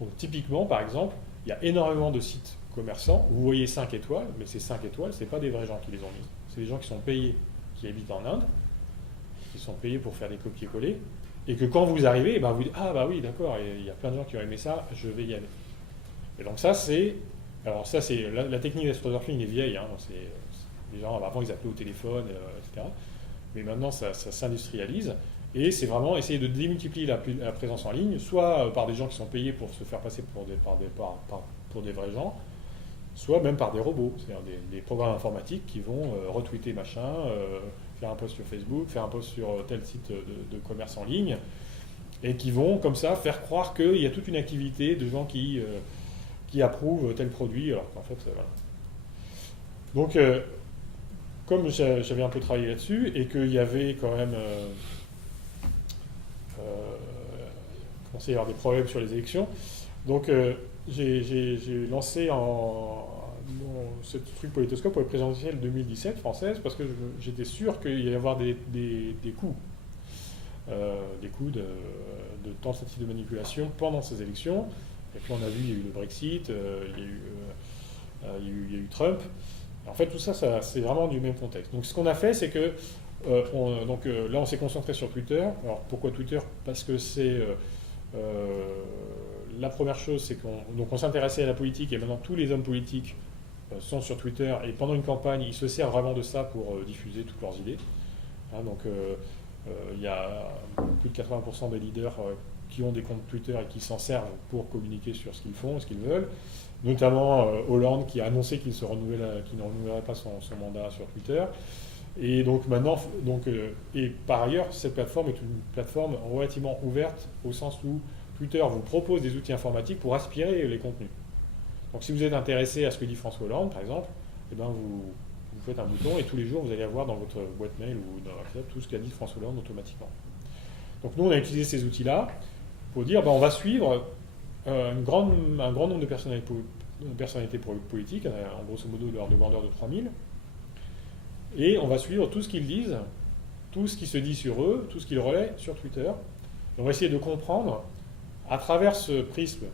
Donc typiquement, par exemple, il y a énormément de sites commerçants où vous voyez 5 étoiles, mais ces 5 étoiles, ce n'est pas des vrais gens qui les ont mis. C'est des gens qui sont payés, qui habitent en Inde, qui sont payés pour faire des copier-coller, et que quand vous arrivez, ben vous dites « Ah bah oui, d'accord, il y a plein de gens qui ont aimé ça, je vais y aller ». Et donc ça, c'est... Alors ça, c'est... La technique d'astroturfing est vieille, hein, les gens, avant, ils appelaient au téléphone, etc. Mais maintenant, ça s'industrialise. Et c'est vraiment essayer de démultiplier la présence en ligne, soit par des gens qui sont payés pour se faire passer pour des vrais gens, soit même par des robots, c'est-à-dire des programmes informatiques qui vont retweeter machin, faire un post sur Facebook, faire un post sur tel site de commerce en ligne, et qui vont comme ça faire croire qu'il y a toute une activité de gens qui approuvent tel produit, alors qu'en fait, voilà. Donc, comme j'avais un peu travaillé là-dessus, et qu'il y avait quand même commencé à y avoir des problèmes sur les élections, donc j'ai lancé ce truc politoscope pour les présidentielles 2017 françaises, parce que j'étais sûr qu'il y allait y avoir des coups. Des coups de tentatives de manipulation pendant ces élections. Et puis on a vu, il y a eu le Brexit, il y a eu Trump. En fait, tout ça, c'est vraiment du même contexte. Donc ce qu'on a fait, c'est que là, on s'est concentré sur Twitter. Alors pourquoi Twitter? Parce que c'est la première chose, c'est qu'on s'intéressait à la politique, et maintenant tous les hommes politiques sont sur Twitter, et pendant une campagne, ils se servent vraiment de ça pour diffuser toutes leurs idées. Hein, donc il y a plus de 80% des leaders qui ont des comptes Twitter et qui s'en servent pour communiquer sur ce qu'ils font, ce qu'ils veulent. Notamment Hollande qui a annoncé qu'il ne renouvellerait pas son mandat sur Twitter. Et donc maintenant, et par ailleurs, cette plateforme est une plateforme relativement ouverte au sens où Twitter vous propose des outils informatiques pour aspirer les contenus. Donc si vous êtes intéressé à ce que dit François Hollande, par exemple, eh ben vous faites un bouton et tous les jours vous allez avoir dans votre boîte mail ou dans WhatsApp tout ce qu'a dit François Hollande automatiquement. Donc nous on a utilisé ces outils-là pour dire on va suivre un grand nombre de personnalités politiques, en grosso modo de l'ordre de grandeur de 3000, et on va suivre tout ce qu'ils disent, tout ce qui se dit sur eux, tout ce qu'ils relaient sur Twitter. On va essayer de comprendre, à travers ce prisme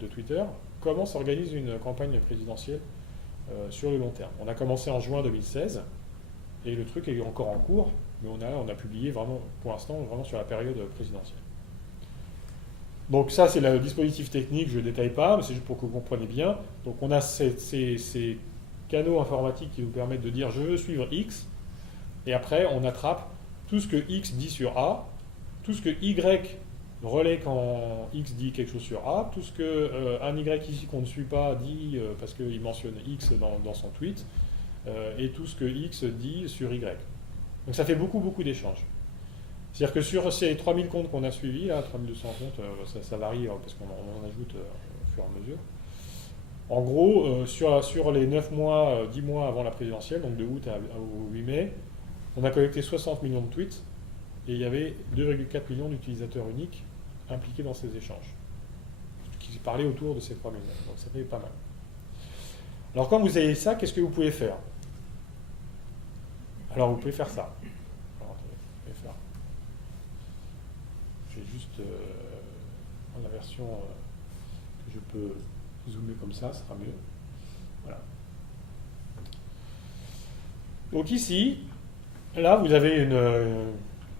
de Twitter, comment s'organise une campagne présidentielle sur le long terme. On a commencé en juin 2016, et le truc est encore en cours, mais on a publié vraiment, pour l'instant, vraiment sur la période présidentielle. Donc ça, c'est le dispositif technique, je ne détaille pas, mais c'est juste pour que vous compreniez bien. Donc on a ces canaux informatiques qui nous permettent de dire « je veux suivre X », et après on attrape tout ce que X dit sur A, tout ce que Y relaie quand X dit quelque chose sur A, tout ce que un Y ici qu'on ne suit pas dit parce qu'il mentionne X dans son tweet, et tout ce que X dit sur Y. Donc ça fait beaucoup d'échanges. C'est-à-dire que sur ces 3000 comptes qu'on a suivis, là, 3200 comptes, ça varie parce qu'on en ajoute au fur et à mesure. En gros, sur les 9 mois, 10 mois avant la présidentielle, donc de août au 8 mai, on a collecté 60 millions de tweets et il y avait 2,4 millions d'utilisateurs uniques impliqués dans ces échanges, qui parlaient autour de ces 3000. Donc ça fait pas mal. Alors quand vous avez ça, qu'est-ce que vous pouvez faire? Alors vous pouvez faire ça. Alors, attendez, vous pouvez faire. Je vais juste prendre la version que je peux zoomer comme ça sera mieux. Voilà. Donc ici, là vous avez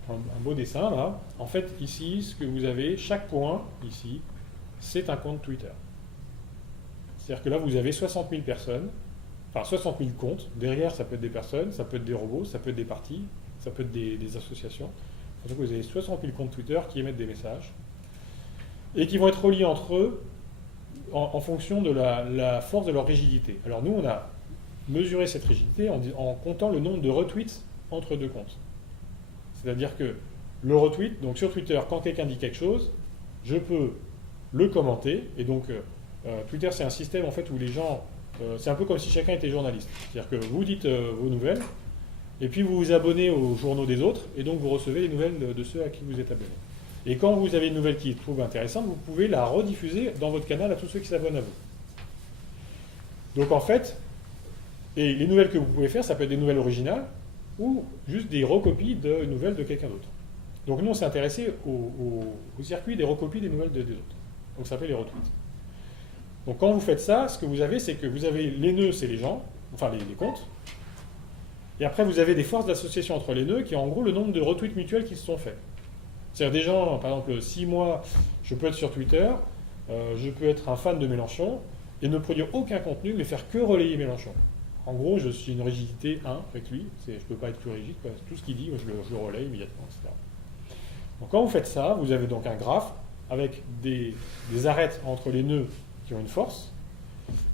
un beau dessin là. En fait ici, ce que vous avez, chaque point ici, c'est un compte Twitter. C'est-à-dire que là vous avez 60 000 personnes, enfin 60 000 comptes. Derrière ça peut être des personnes, ça peut être des robots, ça peut être des partis, ça peut être des associations. Donc vous avez 60 000 comptes Twitter qui émettent des messages et qui vont être reliés entre eux en fonction de la force de leur rigidité. Alors nous, on a mesuré cette rigidité en comptant le nombre de retweets entre deux comptes. C'est-à-dire que le retweet, donc sur Twitter, quand quelqu'un dit quelque chose, je peux le commenter. Et donc, Twitter, c'est un système en fait où les gens... c'est un peu comme si chacun était journaliste. C'est-à-dire que vous dites vos nouvelles, et puis vous vous abonnez aux journaux des autres, et donc vous recevez les nouvelles de ceux à qui vous êtes abonné. Et quand vous avez une nouvelle qui trouve intéressante, vous pouvez la rediffuser dans votre canal à tous ceux qui s'abonnent à vous. Donc en fait, et les nouvelles que vous pouvez faire, ça peut être des nouvelles originales ou juste des recopies de nouvelles de quelqu'un d'autre. Donc nous, on s'est intéressé au circuit des recopies des nouvelles des autres. Donc ça s'appelle les retweets. Donc quand vous faites ça, ce que vous avez, c'est que vous avez les nœuds, c'est les gens, enfin les comptes. Et après, vous avez des forces d'association entre les nœuds qui est en gros le nombre de retweets mutuels qui se sont faits. C'est-à-dire des gens, par exemple, si moi, je peux être sur Twitter, je peux être un fan de Mélenchon et ne produire aucun contenu, mais faire que relayer Mélenchon. En gros, je suis une rigidité 1 avec lui, je ne peux pas être plus rigide, quoi. Tout ce qu'il dit, je le relaye immédiatement, etc. Donc quand vous faites ça, vous avez donc un graphe avec des arêtes entre les nœuds qui ont une force,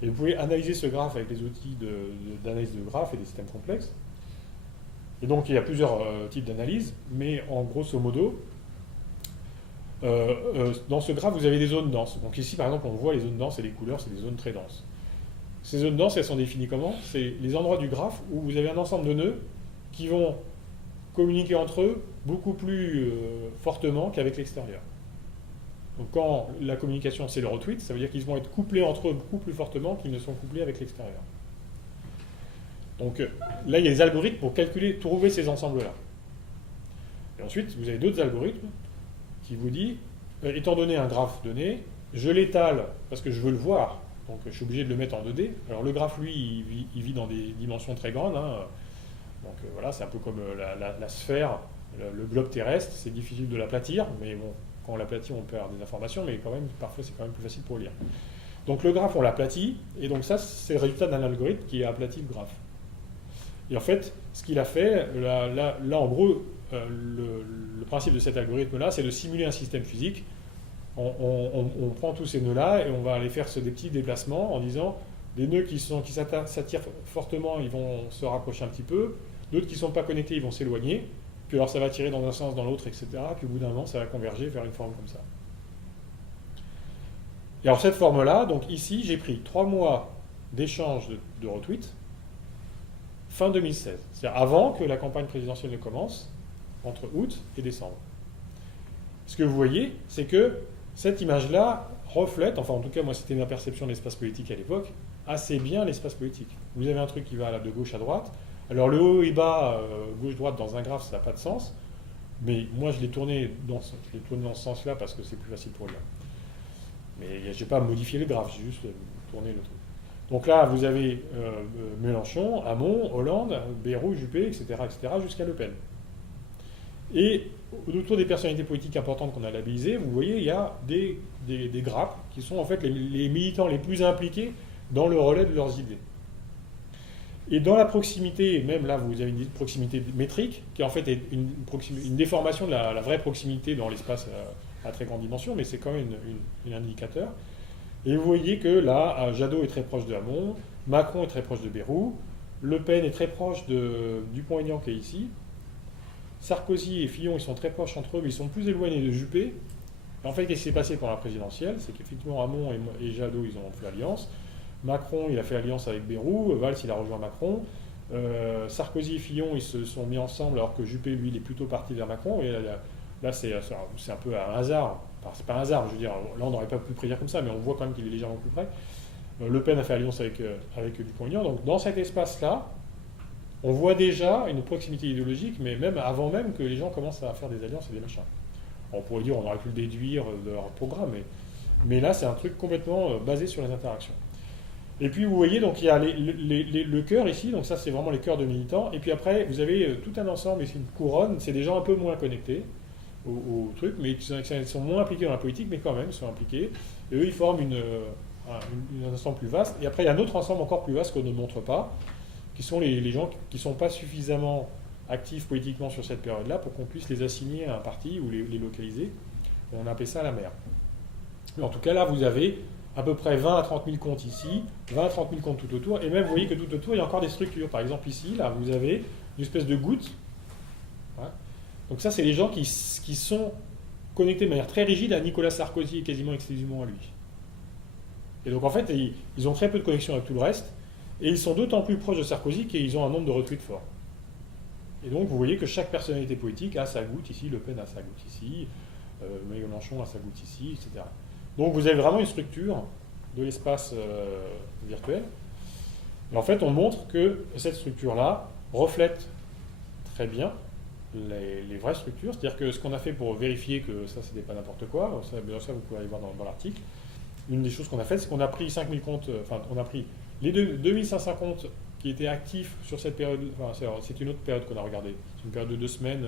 et vous pouvez analyser ce graphe avec les outils d'analyse de graphes et des systèmes complexes. Et donc il y a plusieurs types d'analyse, mais en grosso modo, dans ce graphe, vous avez des zones denses. Donc ici, par exemple, on voit les zones denses et les couleurs, c'est des zones très denses. Ces zones denses, elles sont définies comment? C'est les endroits du graphe où vous avez un ensemble de nœuds qui vont communiquer entre eux beaucoup plus fortement qu'avec l'extérieur. Donc quand la communication, c'est le retweet, ça veut dire qu'ils vont être couplés entre eux beaucoup plus fortement qu'ils ne sont couplés avec l'extérieur. Donc là, il y a des algorithmes pour trouver ces ensembles-là. Et ensuite, vous avez d'autres algorithmes qui vous dit, étant donné un graphe donné, je l'étale parce que je veux le voir, donc je suis obligé de le mettre en 2D. Alors le graphe, lui, il vit dans des dimensions très grandes, hein. Donc voilà, c'est un peu comme la sphère, le globe terrestre, c'est difficile de l'aplatir, mais bon, quand on l'aplatit, on perd des informations, mais quand même, parfois c'est quand même plus facile pour lire. Donc le graphe, on l'aplatit, et donc ça, c'est le résultat d'un algorithme qui a aplati le graphe. Et en fait, ce qu'il a fait, là en gros, le principe de cet algorithme-là, c'est de simuler un système physique. On prend tous ces nœuds-là et on va aller faire des petits déplacements en disant des nœuds qui s'attirent fortement, ils vont se rapprocher un petit peu, d'autres qui ne sont pas connectés, ils vont s'éloigner, puis alors ça va tirer dans un sens, dans l'autre, etc. Puis au bout d'un moment, ça va converger vers une forme comme ça. Et alors cette forme-là, donc ici, j'ai pris 3 mois d'échange de retweets, fin 2016, c'est-à-dire avant que la campagne présidentielle ne commence, entre août et décembre. Ce que vous voyez, c'est que cette image-là reflète, enfin en tout cas moi c'était ma perception de l'espace politique à l'époque, assez bien l'espace politique. Vous avez un truc qui va de gauche à droite, alors le haut et bas, gauche-droite dans un graphe ça n'a pas de sens, mais moi je l'ai tourné dans ce sens-là parce que c'est plus facile pour lire. Mais je n'ai pas modifié le graphe, j'ai juste tourné le truc. Donc là vous avez Mélenchon, Hamon, Hollande, Bayrou, Juppé, etc., jusqu'à Le Pen. Et autour des personnalités politiques importantes qu'on a labellisées, vous voyez, il y a des grappes qui sont en fait les militants les plus impliqués dans le relais de leurs idées. Et dans la proximité, même là, vous avez une proximité métrique, qui en fait est une déformation de la vraie proximité dans l'espace à très grande dimension, mais c'est quand même un indicateur. Et vous voyez que là, Jadot est très proche de Hamon, Macron est très proche de Bayrou, Le Pen est très proche de Dupont-Aignan qui est ici, Sarkozy et Fillon, ils sont très proches entre eux, mais ils sont plus éloignés de Juppé. Et en fait, qu'est-ce qui s'est passé pendant la présidentielle? C'est qu'effectivement, Hamon et Jadot, ils ont fait alliance. Macron, il a fait alliance avec Bayrou. Valls, il a rejoint Macron. Sarkozy et Fillon, ils se sont mis ensemble, alors que Juppé, lui, il est plutôt parti vers Macron. Et là, c'est un peu un hasard. Enfin, c'est pas un hasard, je veux dire. Là, on n'aurait pas pu prédire comme ça, mais on voit quand même qu'il est légèrement plus près. Le Pen a fait alliance avec Dupont-Aignan. Donc, dans cet espace-là, on voit déjà une proximité idéologique, mais même avant même que les gens commencent à faire des alliances et des machins. On pourrait dire, on aurait pu le déduire de leur programme, mais là, c'est un truc complètement basé sur les interactions. Et puis, vous voyez, donc il y a le cœur ici, donc ça, c'est vraiment les cœurs de militants. Et puis après, vous avez tout un ensemble, ici, une couronne, c'est des gens un peu moins connectés au truc, mais qui sont moins impliqués dans la politique, mais quand même, ils sont impliqués. Et eux, ils forment un ensemble plus vaste. Et après, il y a un autre ensemble encore plus vaste qu'on ne montre pas, qui sont les gens qui ne sont pas suffisamment actifs politiquement sur cette période-là pour qu'on puisse les assigner à un parti ou les localiser. On appelle ça la mer. Mais en tout cas, là, vous avez à peu près 20 à 30 000 comptes ici, 20 à 30 000 comptes tout autour, et même, vous voyez que tout autour, il y a encore des structures. Par exemple, ici, là, vous avez une espèce de goutte. Ouais. Donc ça, c'est les gens qui sont connectés de manière très rigide à Nicolas Sarkozy et quasiment exclusivement à lui. Et donc, en fait, ils ont très peu de connexion avec tout le reste, et ils sont d'autant plus proches de Sarkozy qu'ils ont un nombre de retweets fort. Et donc, vous voyez que chaque personnalité politique a sa goutte ici, Le Pen a sa goutte ici, Mélenchon a sa goutte ici, etc. Donc, vous avez vraiment une structure de l'espace virtuel. Et en fait, on montre que cette structure-là reflète très bien les vraies structures. C'est-à-dire que ce qu'on a fait pour vérifier que ça, c'était pas n'importe quoi, ça, vous pouvez aller voir dans l'article. Une des choses qu'on a fait, c'est qu'on a pris 5000 comptes, on a pris les 2500 comptes qui étaient actifs sur cette période. C'est une autre période qu'on a regardée. C'est une période de 2 semaines,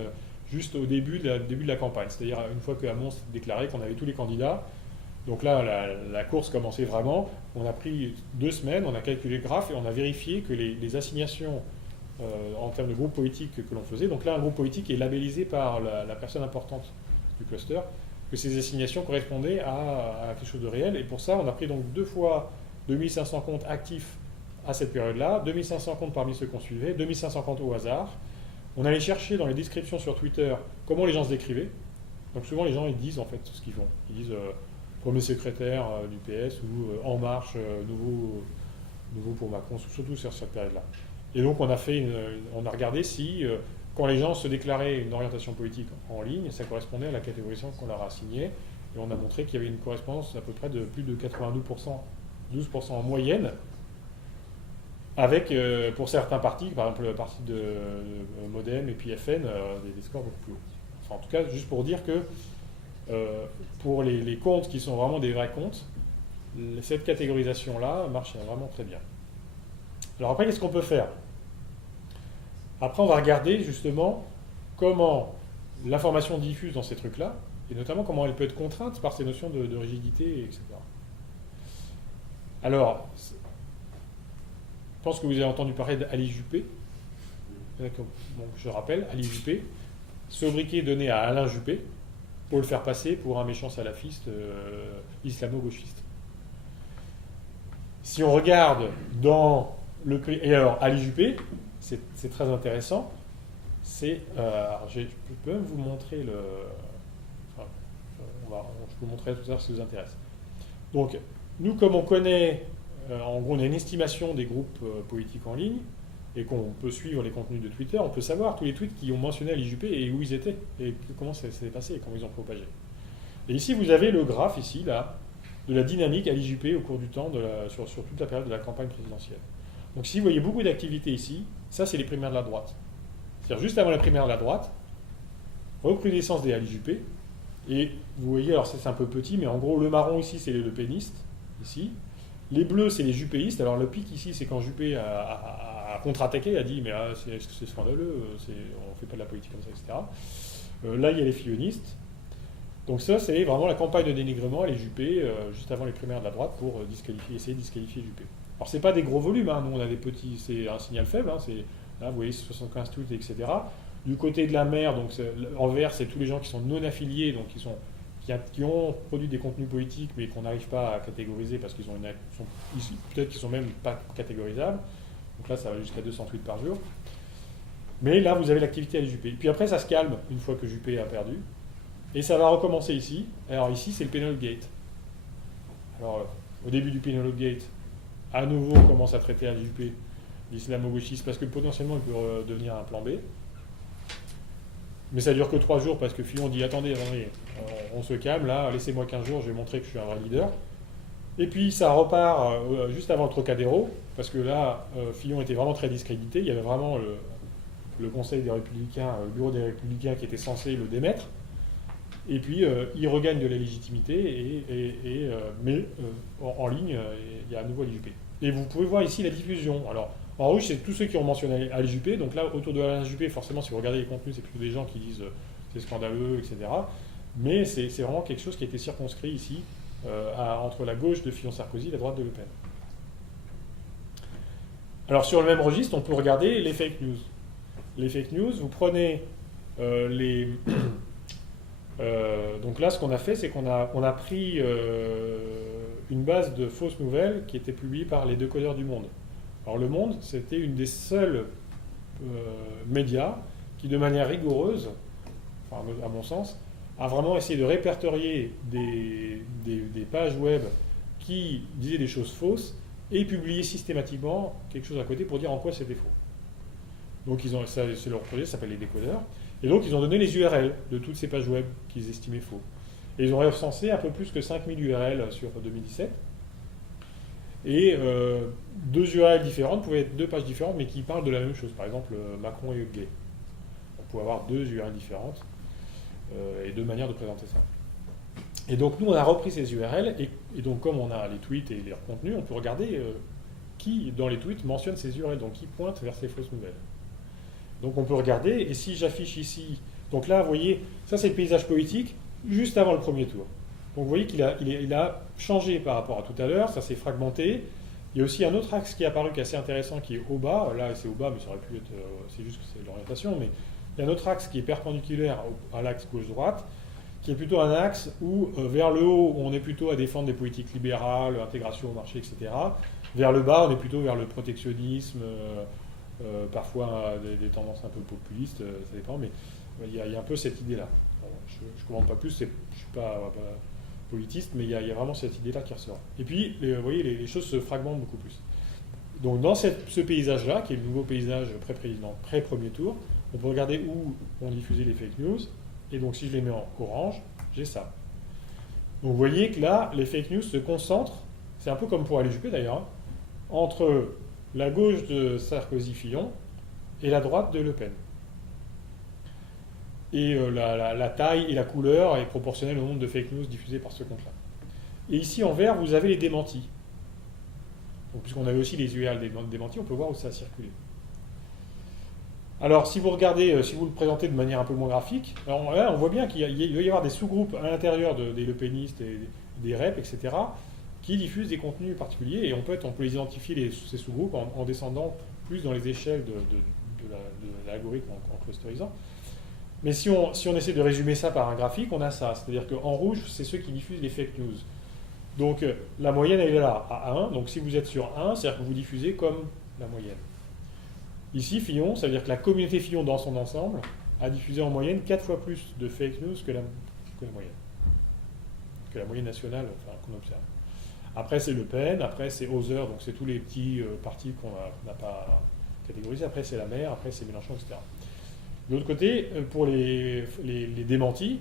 juste au début de la campagne. C'est-à-dire une fois que Hamon s'est déclaré, qu'on avait tous les candidats. Donc là, la course commençait vraiment. On a pris 2 semaines, on a calculé le graphe et on a vérifié que les assignations en termes de groupe politique que l'on faisait. Donc là, un groupe politique est labellisé par la personne importante du cluster, que ces assignations correspondaient à quelque chose de réel. Et pour ça, on a pris donc 2 fois 2500 comptes actifs à cette période-là, 2500 comptes parmi ceux qu'on suivait, 2500 comptes au hasard. On allait chercher dans les descriptions sur Twitter comment les gens se décrivaient. Donc souvent, les gens, ils disent en fait ce qu'ils font. Ils disent premier secrétaire du PS ou En Marche, nouveau pour Macron, surtout sur cette période-là. Et donc, on a regardé si, quand les gens se déclaraient une orientation politique en ligne, ça correspondait à la catégorisation qu'on leur a assignée. Et on a montré qu'il y avait une correspondance à peu près de plus de 92%, 12% en moyenne, avec, pour certains partis, par exemple le parti de Modem et puis FN, des scores beaucoup plus hauts. Enfin, en tout cas, juste pour dire que pour les comptes qui sont vraiment des vrais comptes, cette catégorisation-là marche vraiment très bien. Alors après, qu'est-ce qu'on peut faire? Après, on va regarder justement comment l'information diffuse dans ces trucs-là, et notamment comment elle peut être contrainte par ces notions de rigidité, etc. Alors, je pense que vous avez entendu parler d'Ali Juppé. Donc, je rappelle, Ali Juppé, sobriquet donné à Alain Juppé, pour le faire passer pour un méchant salafiste islamo-gauchiste. Si on regarde dans le... Et alors, Ali Juppé, c'est très intéressant. Je peux même vous montrer le... Enfin, je peux vous montrer tout ça si ça vous intéresse. Donc, nous, comme on connaît... en gros, on a une estimation des groupes politiques en ligne, et qu'on peut suivre les contenus de Twitter, on peut savoir tous les tweets qui ont mentionné Ali Juppé et où ils étaient, et comment ça s'est passé, et comment ils ont propagé. Et ici, vous avez le graphe, ici, là, de la dynamique Ali Juppé au cours du temps, sur toute la période de la campagne présidentielle. Donc si vous voyez beaucoup d'activités ici, ça, c'est les primaires de la droite. C'est-à-dire, juste avant la primaire de la droite, recrudescence des Ali Juppé, et vous voyez, alors c'est un peu petit, mais en gros, le marron ici, c'est les Le Penistes, ici. Les bleus, c'est les juppéistes. Alors le pic ici, c'est quand Juppé a contre-attaqué, a dit mais c'est scandaleux, on ne fait pas de la politique comme ça, etc. Là, il y a les fillonistes. Donc ça, c'est vraiment la campagne de dénigrement, les Juppé, juste avant les primaires de la droite, pour essayer de disqualifier Juppé. Alors, c'est pas des gros volumes, hein. Nous, on a des petits, c'est un signal faible, hein. Là, vous voyez, c'est 75 tweets, etc. Du côté de la mer, donc en vert, c'est tous les gens qui sont non affiliés, donc qui ont produit des contenus politiques, mais qu'on n'arrive pas à catégoriser parce qu'ils ont peut-être qu'ils sont même pas catégorisables. Donc là, ça va jusqu'à 200 tweets par jour. Mais là, vous avez l'activité à Juppé. Puis après, ça se calme une fois que Juppé a perdu. Et ça va recommencer ici. Alors ici, c'est le Penelope Gate. Alors, au début du Penelope Gate, à nouveau, on commence à traiter à Juppé l'islamo-gauchiste parce que potentiellement, il peut devenir un plan B. Mais ça dure que 3 jours parce que Fillon dit attendez, on se calme, là, laissez-moi 15 jours, je vais montrer que je suis un vrai leader. Et puis ça repart juste avant le Trocadéro, parce que là, Fillon était vraiment très discrédité. Il y avait vraiment le Conseil des Républicains, le Bureau des Républicains qui était censé le démettre. Et puis il regagne de la légitimité, mais en ligne, il y a à nouveau l'IJP. Et vous pouvez voir ici la diffusion. Alors, en rouge, c'est tous ceux qui ont mentionné Alain Juppé. Donc là, autour de Alain Juppé, forcément, si vous regardez les contenus, c'est plutôt des gens qui disent c'est scandaleux, etc. Mais c'est vraiment quelque chose qui a été circonscrit ici, entre la gauche de Fillon-Sarkozy et la droite de Le Pen. Alors sur le même registre, on peut regarder les fake news. Les fake news, vous prenez donc là, ce qu'on a fait, c'est qu'on a pris une base de fausses nouvelles qui était publiée par les Décodeurs du Monde. Alors Le Monde, c'était une des seuls médias qui, de manière rigoureuse, enfin, à mon sens, a vraiment essayé de répertorier des pages web qui disaient des choses fausses et publier systématiquement quelque chose à côté pour dire en quoi c'était faux. Donc c'est leur projet, ça s'appelle les décodeurs. Et donc ils ont donné les URL de toutes ces pages web qu'ils estimaient faux. Et ils ont recensé un peu plus que 5000 URL sur 2017. Et 2 URL différentes pouvaient être 2 pages différentes, mais qui parlent de la même chose. Par exemple, Macron et gay. On peut avoir 2 URL différentes et 2 manières de présenter ça. Et donc nous, on a repris ces URL, et donc comme on a les tweets et leurs contenus, on peut regarder qui, dans les tweets, mentionne ces URL, donc qui pointe vers ces fausses nouvelles. Donc on peut regarder, et si j'affiche ici... Donc là, vous voyez, ça c'est le paysage politique juste avant le premier tour. Donc vous voyez qu'il a changé par rapport à tout à l'heure, ça s'est fragmenté. Il y a aussi un autre axe qui est apparu qui est assez intéressant, qui est au bas. Là, c'est au bas, mais ça aurait pu être... c'est juste que c'est l'orientation, mais il y a un autre axe qui est perpendiculaire à l'axe gauche-droite, qui est plutôt un axe où, vers le haut, on est plutôt à défendre des politiques libérales, intégration au marché, etc. Vers le bas, on est plutôt vers le protectionnisme, parfois des tendances un peu populistes, ça dépend, mais il y a un peu cette idée-là. Bon, je ne commande pas plus, je ne suis pas politiste, mais il y a vraiment cette idée-là qui ressort. Et puis, vous voyez, les choses se fragmentent beaucoup plus. Donc dans ce paysage-là, qui est le nouveau paysage pré-président, pré-premier tour, on peut regarder où on diffusait les fake news, et donc si je les mets en orange, j'ai ça. Donc vous voyez que là, les fake news se concentrent, c'est un peu comme pour aller Juppé d'ailleurs, hein, entre la gauche de Sarkozy-Fillon et la droite de Le Pen. Et la taille et la couleur est proportionnelle au nombre de fake news diffusées par ce compte-là. Et ici en vert, vous avez les démentis. Donc, puisqu'on avait aussi les URL démentis, on peut voir où ça a circulé. Alors, si vous regardez, si vous le présentez de manière un peu moins graphique, alors là, on voit bien qu'il doit y avoir des sous-groupes à l'intérieur des lepénistes et des REP, etc., qui diffusent des contenus particuliers, et on peut les identifier, ces sous-groupes, en descendant plus dans les échelles de l'algorithme en clusterisant. Mais si on essaie de résumer ça par un graphique, on a ça. C'est-à-dire qu'en rouge, c'est ceux qui diffusent les fake news. Donc, la moyenne, elle est là, à 1. Donc, si vous êtes sur 1, c'est-à-dire que vous diffusez comme la moyenne. Ici, Fillon, ça veut dire que la communauté Fillon, dans son ensemble, a diffusé en moyenne 4 fois plus de fake news que la moyenne. Que la moyenne nationale, enfin, qu'on observe. Après, c'est Le Pen, après, c'est Other, donc c'est tous les petits partis qu'on n'a pas catégorisés. Après, c'est La Mer, après, c'est Mélenchon, etc. De l'autre côté, pour les démentis,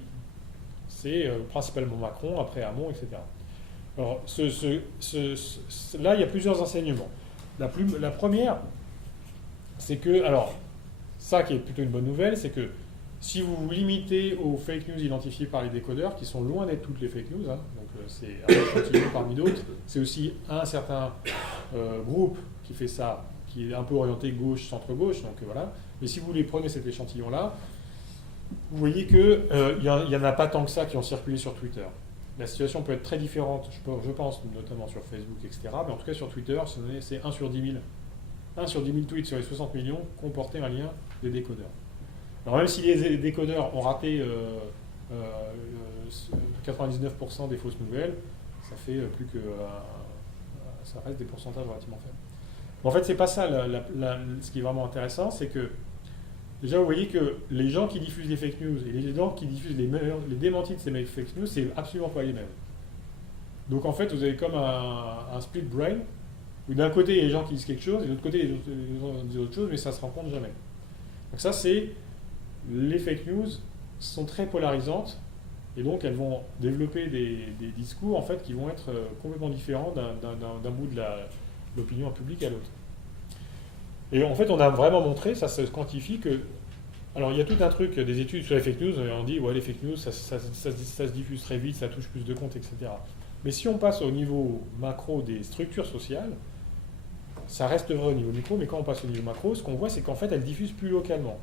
c'est principalement Macron, après Hamon, etc. Alors, là, il y a plusieurs enseignements. La première, c'est que, alors, ça qui est plutôt une bonne nouvelle, c'est que si vous vous limitez aux fake news identifiées par les décodeurs, qui sont loin d'être toutes les fake news, hein, donc c'est un échantillon parmi d'autres, c'est aussi un certain groupe qui fait ça, qui est un peu orienté gauche, centre-gauche, donc voilà. Mais si vous les prenez cet échantillon-là, vous voyez qu'il n'y en a pas tant que ça qui ont circulé sur Twitter. la situation peut être très différente, je pense, notamment sur Facebook, etc. Mais en tout cas, sur Twitter, c'est 1 sur 10 000. 1 sur 10 000 tweets sur les 60 millions comportait un lien des décodeurs. Alors même si les décodeurs ont raté 99% des fausses nouvelles, ça fait plus que... ça reste des pourcentages relativement faibles. Mais en fait, c'est pas ça. Ce qui est vraiment intéressant, c'est que déjà, vous voyez que les gens qui diffusent les fake news et les gens qui diffusent les démentis de ces fake news, c'est absolument pas les mêmes. Donc en fait, vous avez comme un split brain, où d'un côté, il y a les gens qui disent quelque chose, et de l'autre côté, les gens disent autre chose, mais ça ne se rencontre jamais. Donc ça, c'est... Les fake news sont très polarisantes, et donc elles vont développer des discours en fait, qui vont être complètement différents d'un bout de l'opinion publique à l'autre. Et en fait, on a vraiment montré, ça se quantifie, que... Alors, il y a tout un truc, des études sur les fake news, et on dit, ouais, les fake news, ça se diffuse très vite, ça touche plus de comptes, etc. Mais si on passe au niveau macro des structures sociales, ça reste vrai au niveau micro, mais quand on passe au niveau macro, ce qu'on voit, c'est qu'en fait, elles diffusent plus localement.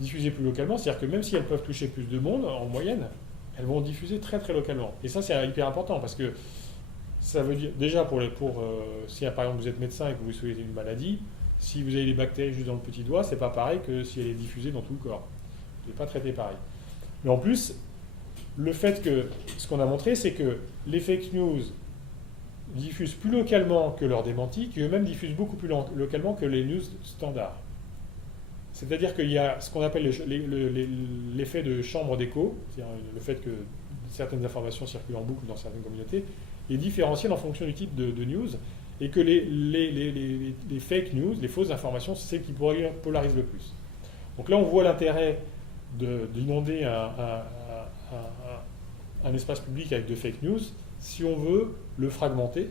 Diffuser plus localement, c'est-à-dire que même si elles peuvent toucher plus de monde, en moyenne, elles vont diffuser très très localement. Et ça, c'est hyper important, parce que ça veut dire, déjà, si par exemple vous êtes médecin et que vous souhaitez une maladie, si vous avez des bactéries juste dans le petit doigt, c'est pas pareil que si elle est diffusée dans tout le corps. Vous ne pouvez pas traiter pareil. Mais en plus, le fait que, ce qu'on a montré, c'est que les fake news diffusent plus localement que leurs démentis, qui eux-mêmes diffusent beaucoup plus localement que les news standards. C'est-à-dire qu'il y a ce qu'on appelle l'effet de chambre d'écho, c'est-à-dire le fait que certaines informations circulent en boucle dans certaines communautés, est différentiel en fonction du type de news, et que les fake news, les fausses informations, c'est celles qui polarisent le plus. Donc là, on voit l'intérêt d'inonder un espace public avec de fake news, si on veut le fragmenter,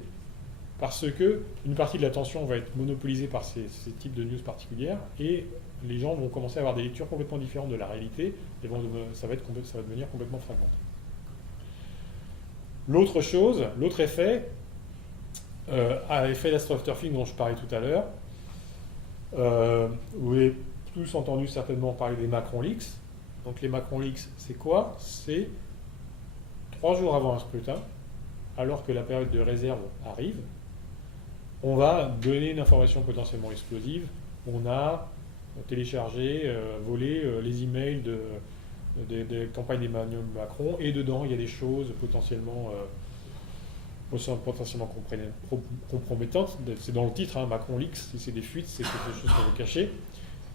parce que une partie de l'attention va être monopolisée par ces types de news particulières, et les gens vont commencer à avoir des lectures complètement différentes de la réalité, et ça va devenir complètement fragmenté. L'autre chose, l'autre effet, effet d'astroturfing dont je parlais tout à l'heure, vous avez tous entendu certainement parler des Macron Leaks. Donc les Macron Leaks, c'est quoi? C'est 3 jours avant un scrutin, alors que la période de réserve arrive, on va donner une information potentiellement explosive. On a téléchargé, volé les emails des campagnes d'Emmanuel Macron, et dedans il y a des choses potentiellement compromettantes. C'est dans le titre, hein, Macron Leaks, si c'est des fuites, c'est quelque chose qu'on veut cacher.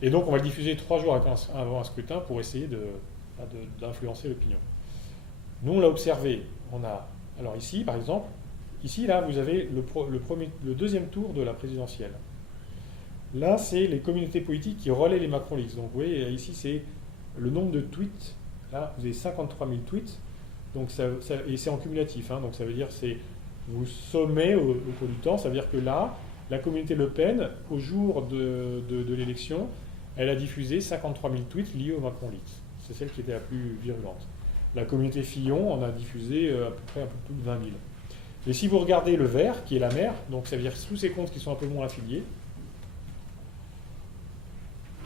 Et donc on va le diffuser 3 jours avant un scrutin pour essayer d'influencer l'opinion. Nous on l'a observé, alors ici par exemple, là vous avez le deuxième tour de la présidentielle. Là c'est les communautés politiques qui relaient les Macron Leaks. Donc vous voyez ici c'est le nombre de tweets, là vous avez 53 000 tweets, donc et c'est en cumulatif, hein, donc ça veut dire vous sommez au cours du temps, ça veut dire que là, la communauté Le Pen, au jour de l'élection, elle a diffusé 53 000 tweets liés au Macron Leaks. C'est celle qui était la plus virulente. La communauté Fillon en a diffusé à peu près un peu plus de 20 000. Et si vous regardez le vert, qui est la mère, donc ça veut dire tous ces comptes qui sont un peu moins affiliés,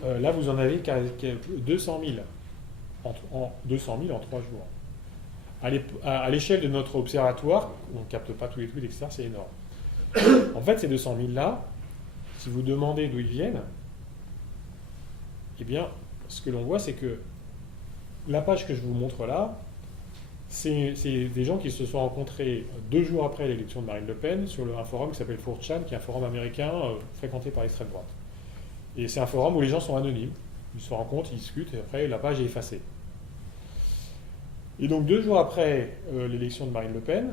là vous en avez 200 000 en 3 jours. À l'échelle de notre observatoire, on ne capte pas tous les tweets, etc., c'est énorme. En fait, ces 200 000 là, si vous demandez d'où ils viennent, eh bien, ce que l'on voit, c'est que la page que je vous montre là, c'est des gens qui se sont rencontrés 2 jours après l'élection de Marine Le Pen sur un forum qui s'appelle 4chan, qui est un forum américain fréquenté par l'extrême droite. Et c'est un forum où les gens sont anonymes. Ils se rencontrent, ils discutent, et après, la page est effacée. Et donc 2 jours après l'élection de Marine Le Pen,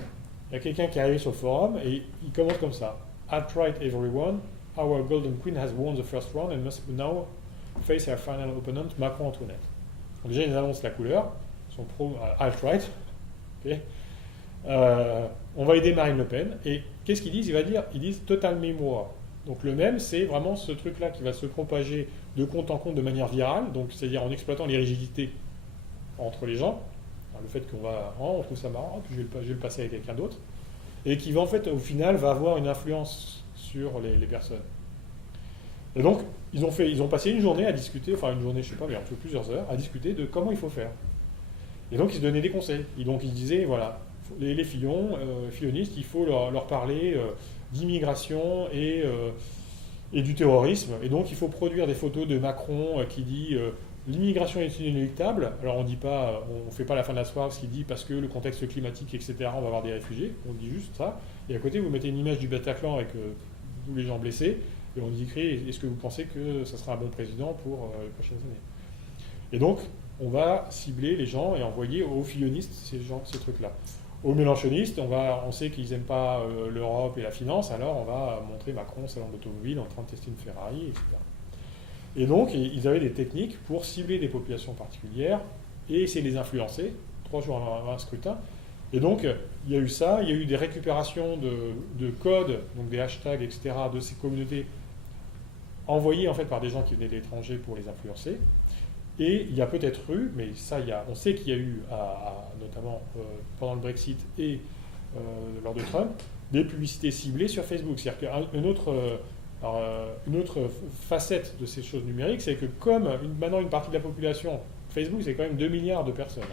il y a quelqu'un qui est arrivé sur le forum et il commence comme ça. Alt-right everyone, our golden queen has won the first round and must now face her final opponent, Macron-Antoinette. Donc déjà, ils annoncent la couleur, ils sont pro-alt-right. Okay. On va aider Marine Le Pen. Et qu'est-ce qu'ils disent? Ils disent total mémoire. Donc le même, c'est vraiment ce truc-là qui va se propager de compte en compte de manière virale, donc c'est-à-dire en exploitant les rigidités entre les gens. Le fait on trouve ça marrant, puis je vais le passer avec quelqu'un d'autre, et qui va en fait au final va avoir une influence sur les personnes. Et donc ils ont passé une journée à discuter, enfin une journée je sais pas, mais un peu plusieurs heures à discuter de comment il faut faire. Et donc, ils se donnaient des conseils. Et donc, ils disaient, voilà, les fillonistes, il faut leur parler d'immigration et du terrorisme. Et donc, il faut produire des photos de Macron qui dit l'immigration est inéluctable. Alors, on dit pas, on fait pas la fin de la soirée ce qu'il dit parce que le contexte climatique, etc., on va avoir des réfugiés. On dit juste ça. Et à côté, vous mettez une image du Bataclan avec tous les gens blessés. Et on dit écrit, est-ce que vous pensez que ça sera un bon président pour les prochaines années? Et donc, on va cibler les gens et envoyer aux fillonistes ces trucs-là. Aux mélenchonistes, on sait qu'ils n'aiment pas l'Europe et la finance, alors on va montrer Macron, salon d'automobile, en train de tester une Ferrari, etc. Et donc, ils avaient des techniques pour cibler des populations particulières et essayer de les influencer, 3 jours avant un scrutin. Et donc, il y a eu ça, il y a eu des récupérations de codes, donc des hashtags, etc., de ces communautés envoyés en fait par des gens qui venaient de l'étranger pour les influencer. Et il y a peut-être eu, mais ça, on sait qu'il y a eu, notamment pendant le Brexit et lors de Trump, des publicités ciblées sur Facebook. C'est-à-dire qu'une autre facette de ces choses numériques, c'est que comme maintenant une partie de la population, Facebook c'est quand même 2 milliards de personnes.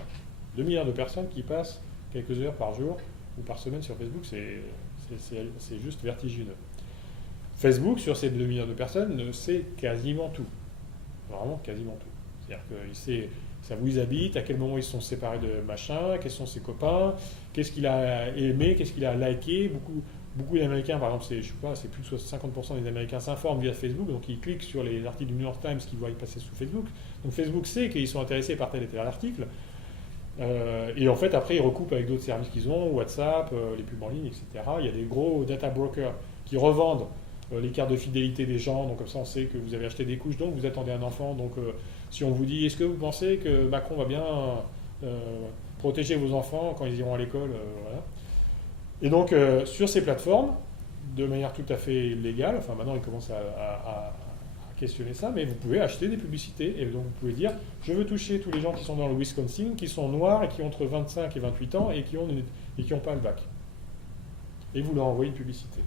2 milliards de personnes qui passent quelques heures par jour ou par semaine sur Facebook, c'est juste vertigineux. Facebook, sur ces 2 milliards de personnes, sait quasiment tout. Vraiment quasiment tout. C'est-à-dire qu'il sait où ils habitent, à quel moment ils se sont séparés de machin, quels sont ses copains, qu'est-ce qu'il a aimé, qu'est-ce qu'il a liké. Beaucoup d'Américains, par exemple, c'est plus de 50% des Américains s'informent via Facebook, donc ils cliquent sur les articles du New York Times qu'ils voient passer sous Facebook. Donc Facebook sait qu'ils sont intéressés par tel et tel article. Et en fait, après, ils recoupent avec d'autres services qu'ils ont, WhatsApp, les pubs en ligne, etc. Il y a des gros data brokers qui revendent les cartes de fidélité des gens, donc comme ça on sait que vous avez acheté des couches, donc vous attendez un enfant, donc si on vous dit est-ce que vous pensez que Macron va bien protéger vos enfants quand ils iront à l'école, voilà. Et donc sur ces plateformes, de manière tout à fait légale, enfin maintenant ils commencent à questionner ça, mais vous pouvez acheter des publicités, et donc vous pouvez dire je veux toucher tous les gens qui sont dans le Wisconsin, qui sont noirs et qui ont entre 25 et 28 ans et qui ont pas le bac. Et vous leur envoyez une publicité.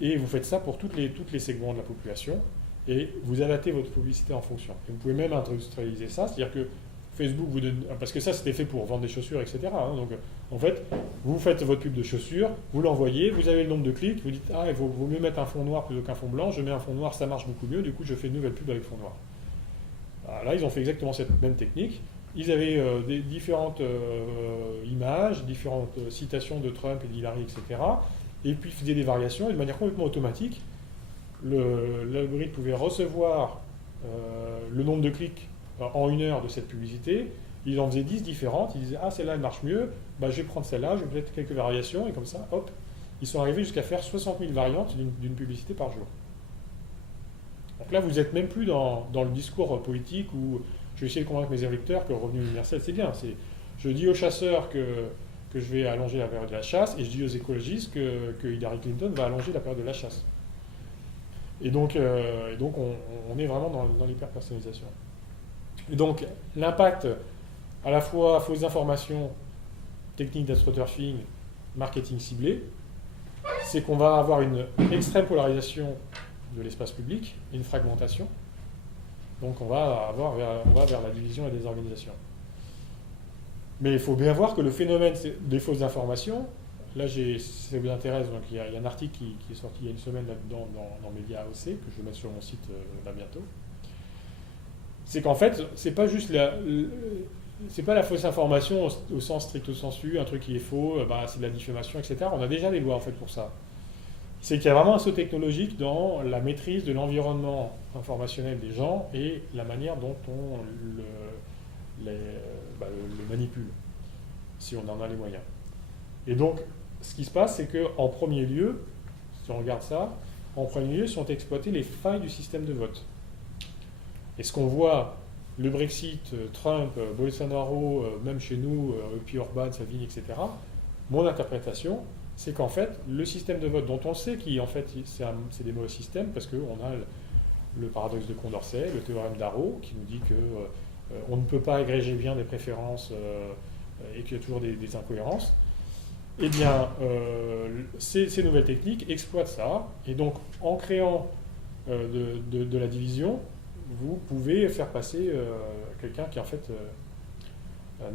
Et vous faites ça pour tous les segments de la population, et vous adaptez votre publicité en fonction. Et vous pouvez même industrialiser ça, c'est-à-dire que Facebook vous donne, parce que ça c'était fait pour vendre des chaussures, etc. Donc en fait, vous faites votre pub de chaussures, vous l'envoyez, vous avez le nombre de clics, vous dites il vaut mieux mettre un fond noir plutôt qu'un fond blanc, je mets un fond noir, ça marche beaucoup mieux, du coup je fais une nouvelle pub avec fond noir. Alors là, ils ont fait exactement cette même technique. Ils avaient des différentes images, différentes citations de Trump et d'Hillary, etc. Et puis ils faisaient des variations, et de manière complètement automatique, l'algorithme pouvait recevoir le nombre de clics en 1 heure de cette publicité. Ils en faisaient 10 différentes, ils disaient celle-là elle marche mieux, je vais prendre celle-là, je vais peut-être quelques variations, et comme ça, hop, ils sont arrivés jusqu'à faire 60 000 variantes d'une publicité par jour. Donc là, vous n'êtes même plus dans le discours politique où je vais essayer de convaincre mes électeurs que le revenu universel c'est bien. Je dis aux chasseurs que je vais allonger la période de la chasse, et je dis aux écologistes que Hillary Clinton va allonger la période de la chasse. Et donc on est vraiment dans l'hyper-personnalisation. Et donc, l'impact à la fois fausses informations, techniques d'astroturfing, marketing ciblé, c'est qu'on va avoir une extrême polarisation de l'espace public, une fragmentation. Donc on va vers la division et la désorganisation. Mais il faut bien voir que le phénomène des fausses informations, là, si ça vous intéresse, donc il y a un article qui est sorti il y a une semaine là-dedans dans Média AOC, que je vais mettre sur mon site là bientôt. C'est qu'en fait, c'est pas juste c'est pas la fausse information au sens stricto sensu, un truc qui est faux, c'est de la diffamation, etc. On a déjà des lois en fait pour ça. C'est qu'il y a vraiment un saut technologique dans la maîtrise de l'environnement informationnel des gens et la manière dont on le manipule, si on en a les moyens. Et donc, ce qui se passe, c'est qu'en premier lieu, si on regarde ça, en premier lieu sont exploitées les failles du système de vote. Et ce qu'on voit, le Brexit, Trump, Bolsonaro, même chez nous, puis Orban, Salvini, etc., mon interprétation, c'est qu'en fait, le système de vote dont on sait qu'en fait, c'est des mauvais systèmes, parce qu'on a le paradoxe de Condorcet, le théorème d'Arrow, qui nous dit qu'on ne peut pas agréger bien des préférences et qu'il y a toujours des incohérences. Eh bien, ces nouvelles techniques exploitent ça, et donc en créant de la division, vous pouvez faire passer quelqu'un qui en fait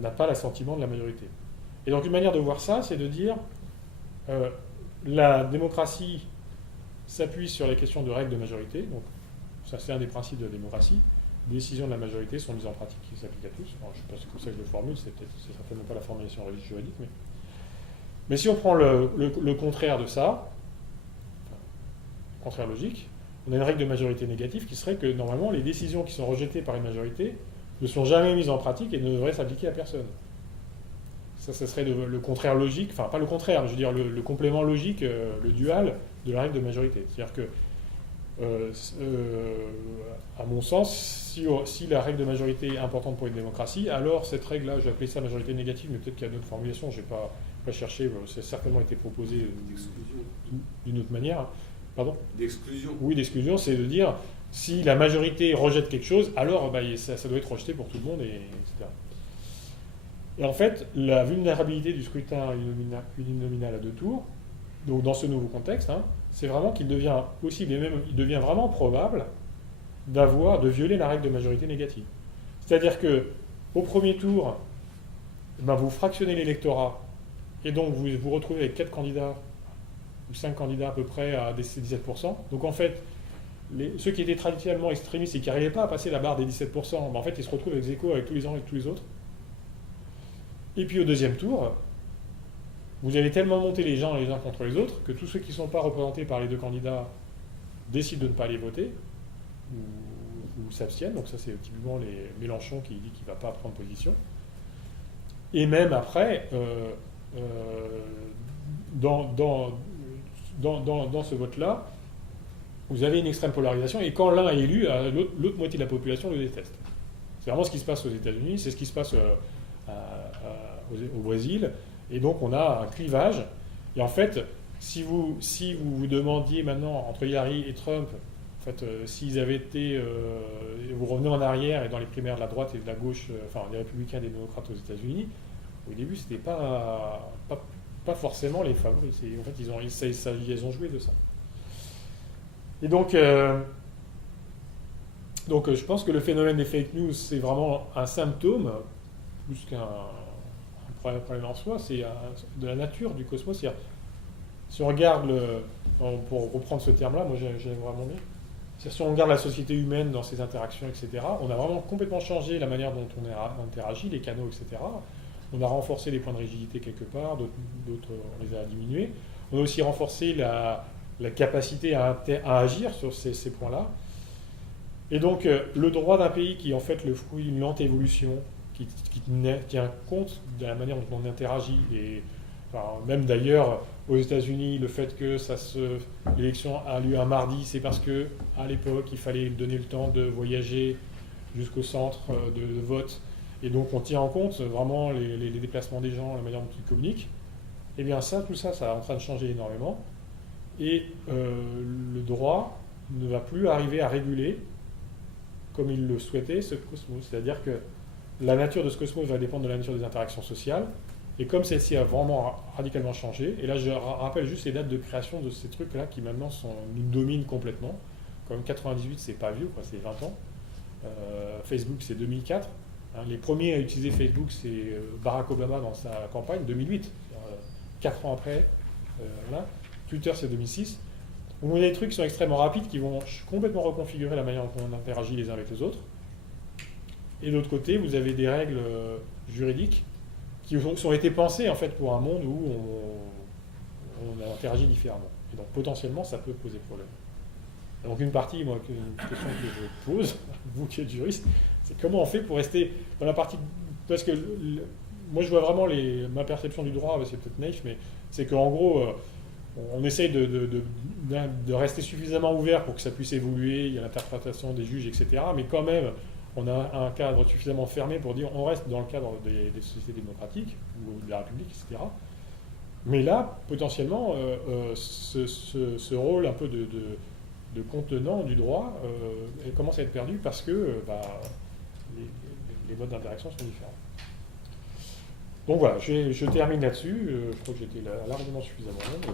n'a pas l'assentiment de la majorité. Et donc une manière de voir ça, c'est de dire la démocratie s'appuie sur les questions de règles de majorité, donc ça c'est un des principes de la démocratie. Les décisions de la majorité sont mises en pratique, qui s'appliquent à tous. Alors, je ne sais pas si c'est comme ça que je le formule, c'est certainement pas la formulation juridique, mais si on prend le contraire de ça, contraire logique, on a une règle de majorité négative qui serait que normalement les décisions qui sont rejetées par une majorité ne sont jamais mises en pratique et ne devraient s'appliquer à personne. Ça serait le contraire logique, enfin pas le contraire, mais je veux dire le complément logique, le dual de la règle de majorité. C'est-à-dire que, à mon sens, si la règle de majorité est importante pour une démocratie, alors cette règle-là, je vais appeler ça majorité négative, mais peut-être qu'il y a d'autres formulations, je n'ai pas cherché, ça a certainement été proposé d'une autre manière. Pardon ? D'exclusion. Oui, d'exclusion, c'est de dire si la majorité rejette quelque chose, alors ça doit être rejeté pour tout le monde, etc. Et en fait, la vulnérabilité du scrutin uninominal à 2 tours, donc dans ce nouveau contexte, c'est vraiment qu'il devient possible et même il devient vraiment probable de violer la règle de majorité négative. C'est-à-dire que au premier tour, vous fractionnez l'électorat et donc vous vous retrouvez avec 4 candidats ou 5 candidats à peu près à 17%. Donc en fait, ceux qui étaient traditionnellement extrémistes et qui n'arrivaient pas à passer la barre des 17%, en fait ils se retrouvent avec échos avec tous les uns et tous les autres. Et puis au deuxième tour, vous allez tellement monter les uns contre les autres que tous ceux qui ne sont pas représentés par les 2 candidats décident de ne pas les voter ou s'abstiennent. Donc ça c'est typiquement Mélenchon qui dit qu'il ne va pas prendre position. Et même après, dans ce vote-là, vous avez une extrême polarisation et quand l'un est élu, l'autre moitié de la population le déteste. C'est vraiment ce qui se passe aux États-Unis, c'est ce qui se passe au Brésil. Et donc on a un clivage. Et en fait, si vous vous demandiez maintenant entre Hillary et Trump, en fait, s'ils avaient été, vous revenez en arrière et dans les primaires de la droite et de la gauche, enfin des républicains et des démocrates aux États-Unis, au début c'était pas forcément les favoris. En fait, ils ont joué de ça. Et donc je pense que le phénomène des fake news, c'est vraiment un symptôme plus qu'un problème en soi, c'est de la nature du cosmos. Si on regarde, pour reprendre ce terme-là, moi j'aime vraiment bien, si on regarde la société humaine dans ses interactions, etc., on a vraiment complètement changé la manière dont on interagit, les canaux, etc. On a renforcé les points de rigidité quelque part, d'autres on les a diminués. On a aussi renforcé la capacité à agir sur ces points-là. Et donc le droit d'un pays qui est en fait le fruit d'une lente évolution, qui tient compte de la manière dont on interagit. Et enfin, même d'ailleurs, aux États-Unis, le fait que l'élection a lieu un mardi, c'est parce qu'à l'époque, il fallait donner le temps de voyager jusqu'au centre de vote. Et donc, on tient en compte vraiment les déplacements des gens, la manière dont ils communiquent. Et bien tout ça est en train de changer énormément. Et le droit ne va plus arriver à réguler, comme il le souhaitait, ce cosmos. C'est-à-dire que la nature de ce cosmos va dépendre de la nature des interactions sociales. Et comme celle-ci a vraiment radicalement changé, et là je rappelle juste les dates de création de ces trucs-là qui maintenant nous dominent complètement. Comme 98, c'est pas vieux, c'est 20 ans. Facebook, c'est 2004. Les premiers à utiliser Facebook, c'est Barack Obama dans sa campagne, 2008. 4 ans après. Voilà. Twitter, c'est 2006. On a des trucs qui sont extrêmement rapides, qui vont complètement reconfigurer la manière dont on interagit les uns avec les autres. Et de l'autre côté, vous avez des règles juridiques qui ont été pensées en fait pour un monde où on interagit différemment. Et donc potentiellement, ça peut poser problème. Donc une question que je pose, vous qui êtes juriste, c'est comment on fait pour rester dans la partie... Parce que moi je vois vraiment ma perception du droit, c'est peut-être naïf, mais c'est qu'en gros, on essaye de rester suffisamment ouvert pour que ça puisse évoluer, il y a l'interprétation des juges, etc. Mais quand même, on a un cadre suffisamment fermé pour dire on reste dans le cadre des sociétés démocratiques ou de la République, etc. Mais là, potentiellement, ce rôle un peu de contenant du droit commence à être perdu parce que les modes d'interaction sont différents. Donc voilà, je termine là-dessus. Je crois que j'étais largement suffisamment long.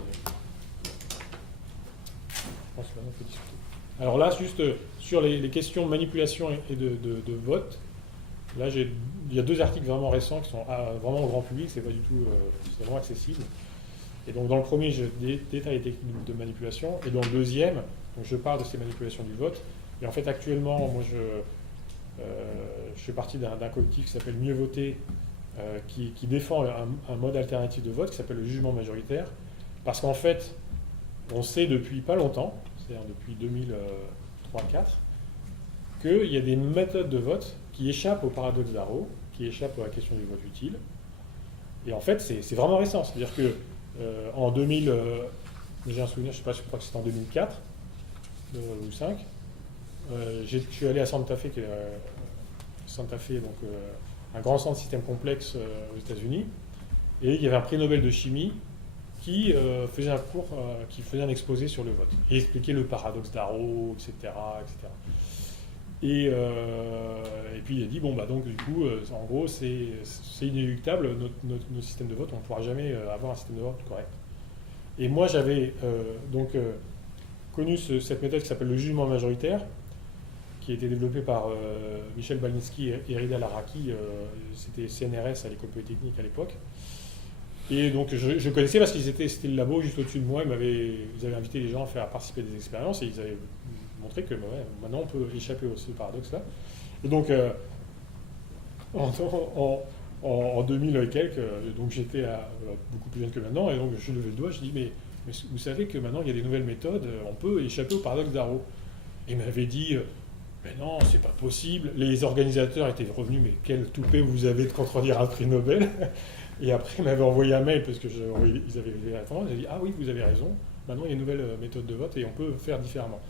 Je pense que là, on peut discuter. Alors là, juste sur les questions de manipulation et de vote, Là, il y a 2 articles vraiment récents qui sont vraiment au grand public, c'est pas du tout, c'est vraiment accessible. Et donc dans le premier, je détaille les techniques de manipulation, et dans le deuxième, donc je parle de ces manipulations du vote. Et en fait, actuellement, moi, je fais partie d'un collectif qui s'appelle Mieux voter, qui défend un mode alternatif de vote qui s'appelle le jugement majoritaire, parce qu'en fait, on sait depuis pas longtemps, c'est-à-dire depuis 2003-2004, qu'il y a des méthodes de vote qui échappent au paradoxe d'Arrow, qui échappent à la question du vote utile. Et en fait, c'est vraiment récent. C'est-à-dire que en 2000, j'ai un souvenir, je sais pas, je crois que c'était en 2004 ou 2005, je suis allé à Santa Fe, donc un grand centre système complexe aux États-Unis, et il y avait un prix Nobel de chimie qui faisait un cours, qui faisait un exposé sur le vote, et expliquait le paradoxe d'Arrow, etc., etc. Et puis il a dit, bon, bah donc du coup, en gros, c'est inéluctable, notre système de vote, on ne pourra jamais avoir un système de vote correct. Et moi, j'avais connu cette méthode qui s'appelle le jugement majoritaire, qui a été développée par Michel Balninsky et Rida Laraki, c'était CNRS à l'École Polytechnique à l'époque. Et donc je connaissais parce c'était le labo juste au-dessus de moi, ils avaient invité les gens à participer à des expériences, et ils avaient montré que maintenant on peut échapper à ce paradoxe-là. Et donc en 2000 et quelques, donc j'étais beaucoup plus jeune que maintenant, et donc je levais le doigt, je dis mais vous savez que maintenant il y a des nouvelles méthodes, on peut échapper au paradoxe d'Arrow. Et ils m'avaient dit mais non, c'est pas possible. Les organisateurs étaient revenus, mais quel toupet vous avez de contredire un prix Nobel. Et après, ils m'avaient envoyé un mail parce qu'ils avaient vu la tendance. Ils avaient dit ah oui, vous avez raison. Maintenant, il y a une nouvelle méthode de vote et on peut faire différemment.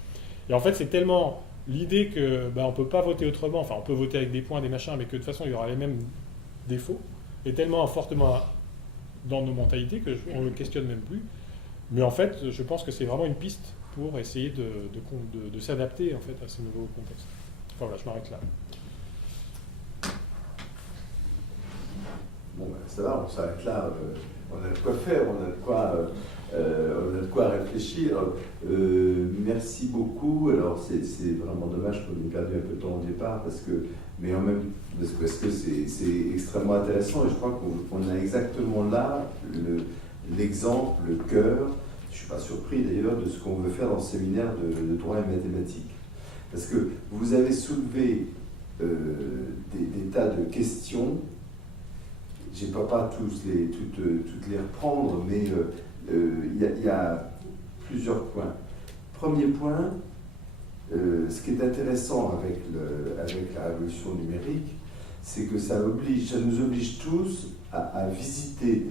Et en fait, c'est tellement l'idée que on peut pas voter autrement. Enfin, on peut voter avec des points, des machins, mais que de toute façon, il y aura les mêmes défauts. Et tellement fortement dans nos mentalités qu'on ne le questionne même plus. Mais en fait, je pense que c'est vraiment une piste pour essayer de s'adapter en fait à ces nouveaux contextes. Enfin, voilà, je m'arrête là. Bon, ça va, on s'arrête là. On a de quoi faire, on a de quoi réfléchir. Merci beaucoup. Alors, c'est vraiment dommage qu'on ait perdu un peu de temps au départ, mais en même parce que c'est extrêmement intéressant, et je crois qu'on a exactement là l'exemple, le cœur. Je ne suis pas surpris d'ailleurs de ce qu'on veut faire dans ce séminaire de droit et mathématiques. Parce que vous avez soulevé des tas de questions. Je ne vais pas toutes les reprendre, mais il y a plusieurs points. Premier point, ce qui est intéressant avec la révolution numérique, c'est que ça nous oblige tous à visiter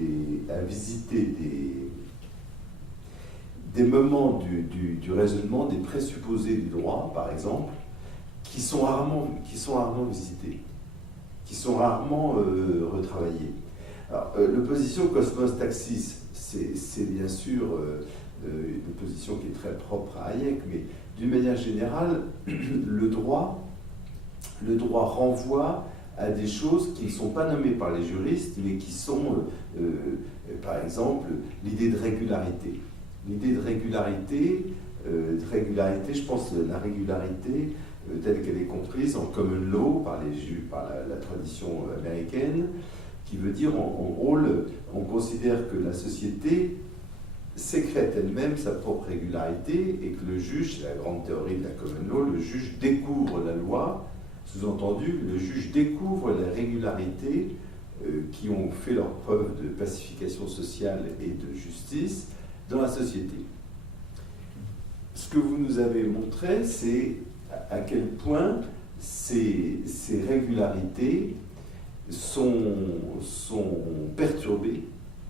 des moments du raisonnement, des présupposés du droit, par exemple, qui sont rarement visités, qui sont rarement retravaillés. Alors, l'opposition Cosmos-Taxis, c'est bien sûr une opposition qui est très propre à Hayek, mais d'une manière générale, le droit renvoie à des choses qui ne sont pas nommées par les juristes, mais qui sont, par exemple, l'idée de régularité. L'idée de régularité, je pense que la régularité telle qu'elle est comprise en common law par la tradition américaine, qui veut dire en gros, on considère que la société sécrète elle-même sa propre régularité et que le juge, c'est la grande théorie de la common law, le juge découvre la loi, sous-entendu, le juge découvre les régularités qui ont fait leur preuve de pacification sociale et de justice dans la société. Ce que vous nous avez montré, c'est à quel point ces régularités sont perturbées,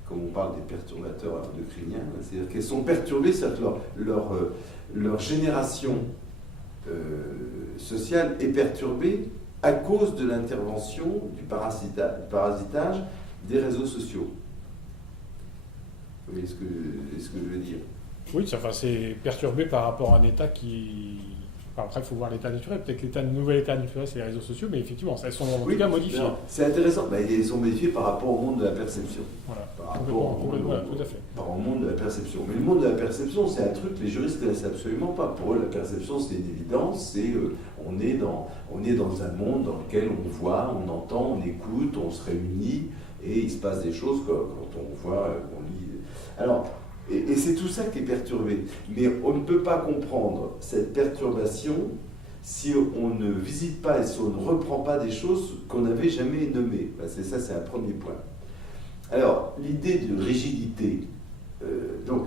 comme on parle des perturbateurs endocriniens, c'est-à-dire qu'elles sont perturbées, c'est-à-dire que leur génération sociale est perturbée à cause de l'intervention, du parasitage des réseaux sociaux. Vous voyez ce que je veux dire? Oui, enfin, c'est perturbé par rapport à un État qui Enfin, après, il faut voir l'état naturel. Peut-être que le nouvel état naturel, c'est les réseaux sociaux, mais effectivement, elles sont en Oui, tout cas modifiées. c'est intéressant. Ben, ils sont modifiés par rapport au monde de la perception. Voilà, Par rapport voilà, tout à fait. par au monde de la perception. Mais le monde de la perception, c'est un truc que les juristes ne connaissent absolument pas. Pour eux, la perception, c'est une évidence. On est dans un monde dans lequel on voit, on entend, on écoute, on se réunit, et il se passe des choses quand on voit, on lit. Alors, et c'est tout ça qui est perturbé. Mais on ne peut pas comprendre cette perturbation si on ne visite pas et si on ne reprend pas des choses qu'on n'avait jamais nommées. Ben, c'est un premier point. Alors, l'idée de rigidité. Donc,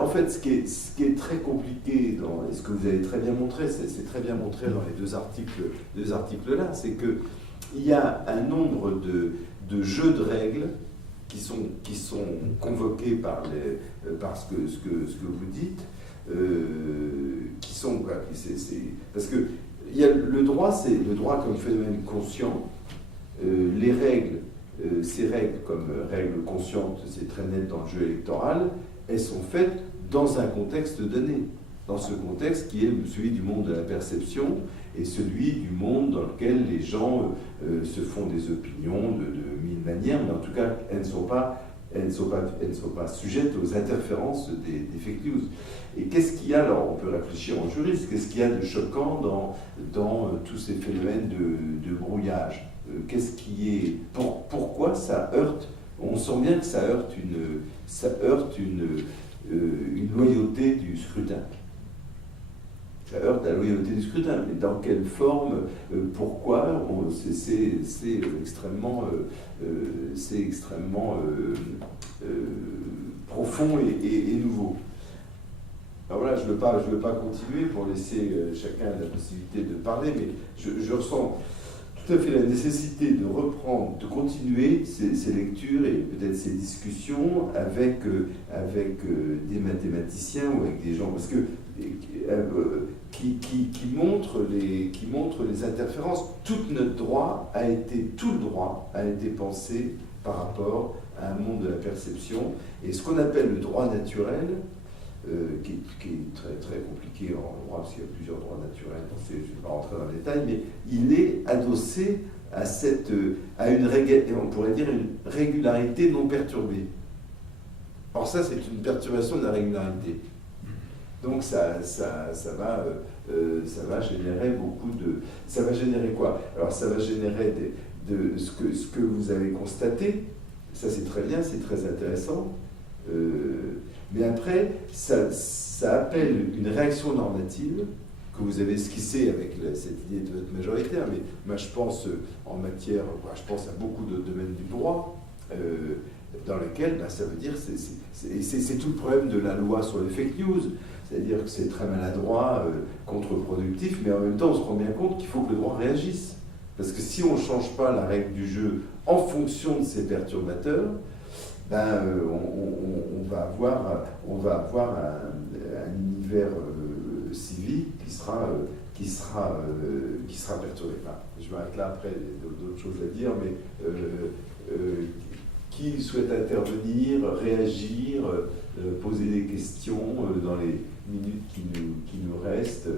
en fait, ce qui est très compliqué, et ce que vous avez très bien montré, c'est très bien montré dans les deux articles-là, c'est qu'il y a un nombre de jeux de règles qui sont convoqués par ce que vous dites, qui sont quoi, parce que le droit, c'est le droit comme phénomène conscient. Les règles, ces règles comme règles conscientes, c'est très net dans le jeu électoral, elles sont faites dans un contexte donné, dans ce contexte qui est celui du monde de la perception et celui du monde dans lequel les gens se font des opinions de mille manières, mais en tout cas, elles ne sont pas sujettes aux interférences des fake news. Et qu'est-ce qu'il y a, alors on peut réfléchir en juriste, qu'est-ce qu'il y a de choquant dans tous ces phénomènes de brouillage? Qu'est-ce qui est... Pourquoi ça heurte? On sent bien que ça heurte une loyauté du scrutin. Ça heurte la loyauté du scrutin, mais dans quelle forme, pourquoi, c'est extrêmement profond et nouveau. Alors voilà, je ne veux pas continuer pour laisser chacun la possibilité de parler, mais je ressens tout à fait la nécessité de reprendre, de continuer ces lectures et peut-être ces discussions avec des mathématiciens ou avec des gens, parce que qui montrent les interférences. Tout le droit a été pensé par rapport à un monde de la perception, et ce qu'on appelle le droit naturel, qui est très, très compliqué en droit, parce qu'il y a plusieurs droits naturels, je ne vais pas rentrer dans le détail, mais il est adossé à on pourrait dire une régularité non perturbée. Or ça, c'est une perturbation de la régularité. Donc ça va générer ça va générer quoi? Alors ça va générer ce que vous avez constaté, ça c'est très bien, c'est très intéressant. Mais après, ça appelle une réaction normative que vous avez esquissée avec cette idée de vote majoritaire. Mais moi, je pense je pense à beaucoup de domaines du droit dans lesquels ça veut dire, c'est tout le problème de la loi sur les fake news. C'est-à-dire que c'est très maladroit, contre-productif, mais en même temps, on se rend bien compte qu'il faut que le droit réagisse. Parce que si on ne change pas la règle du jeu en fonction de ces perturbateurs, on va avoir un univers civique qui sera perturbé. Enfin, je m'arrête là, après, il y a d'autres choses à dire, mais qui souhaite intervenir, réagir, poser des questions dans les minutes qui nous restent?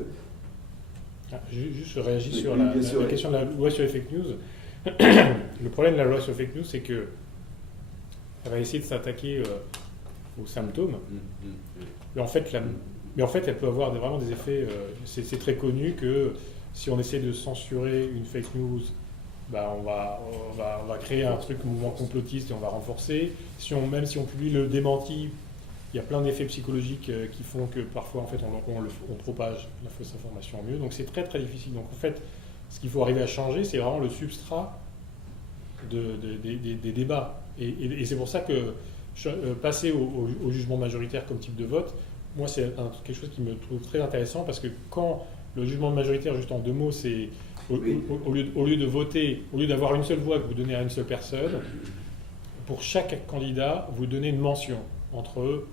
Juste, je réagis sur Oui, la question de la loi sur les fake news. Le problème de la loi sur les fake news, c'est que elle va essayer de s'attaquer aux symptômes. Mais en fait, elle peut avoir vraiment des effets. C'est très connu que si on essaie de censurer une fake news, on va créer un mouvement complotiste et on va renforcer. Même si on publie le démenti, il y a plein d'effets psychologiques qui font que parfois, en fait, on propage la fausse information mieux. Donc c'est très très difficile. Donc en fait, ce qu'il faut arriver à changer, c'est vraiment le substrat des débats. Et c'est pour ça que passer au jugement majoritaire comme type de vote, moi, c'est quelque chose qui me trouve très intéressant, parce que quand le jugement majoritaire, juste en deux mots, c'est au lieu de voter, au lieu d'avoir une seule voix que vous donnez à une seule personne, pour chaque candidat, vous donnez une mention entre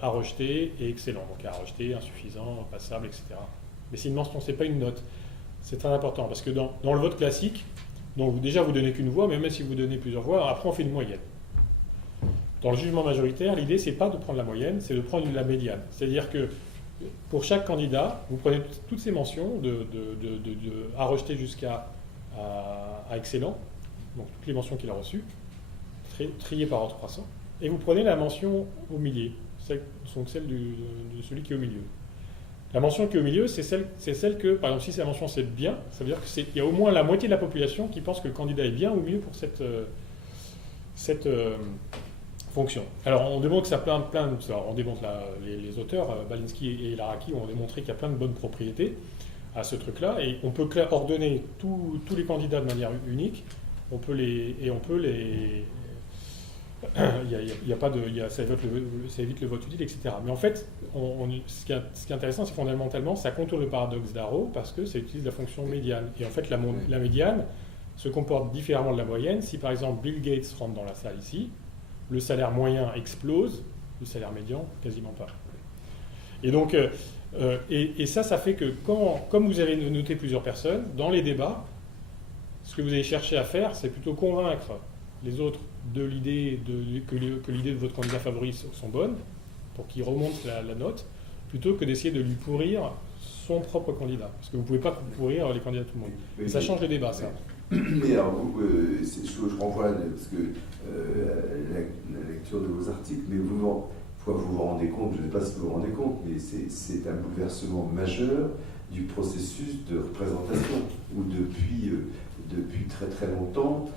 à rejeter et excellent. Donc à rejeter, insuffisant, passable, etc. Mais c'est une mention, c'est pas une note. C'est très important, parce que dans le vote classique, donc déjà vous donnez qu'une voix, mais même si vous donnez plusieurs voix, après on fait une moyenne. Dans le jugement majoritaire, l'idée c'est pas de prendre la moyenne, c'est de prendre la médiane. C'est-à-dire que pour chaque candidat, vous prenez toutes ces mentions à rejeter jusqu'à à excellent, donc toutes les mentions qu'il a reçues, triées par ordre croissant, et vous prenez la mention au milieu, donc celle de celui qui est au milieu. La mention qui est au milieu, c'est celle que, par exemple, si la mention c'est bien, ça veut dire qu'il y a au moins la moitié de la population qui pense que le candidat est bien ou mieux pour cette fonction. Alors on démontre que ça on démontre les auteurs, Balinski et Laraki ont démontré qu'il y a plein de bonnes propriétés à ce truc-là, et on peut ordonner tous les candidats de manière unique, ça évite le vote utile, etc. Mais en fait, ce qui est intéressant, c'est fondamentalement, ça contourne le paradoxe d'Arrow parce que ça utilise la fonction médiane. Et en fait, la médiane se comporte différemment de la moyenne. Si par exemple Bill Gates rentre dans la salle ici, le salaire moyen explose, le salaire médian, quasiment pas. Et donc, ça fait que comme vous avez noté plusieurs personnes, dans les débats, ce que vous allez chercher à faire, c'est plutôt convaincre les autres de l'idée que l'idée de votre candidat favori sont bonnes, pour qu'il remonte la note, plutôt que d'essayer de lui pourrir son propre candidat. Parce que vous ne pouvez pas pourrir les candidats de tout le monde. Et ça change le débat, ça. Mais alors, je renvoie parce que la lecture de vos articles, mais vous vous rendez compte, je ne sais pas si vous vous rendez compte, mais c'est un bouleversement majeur du processus de représentation, où depuis très très longtemps,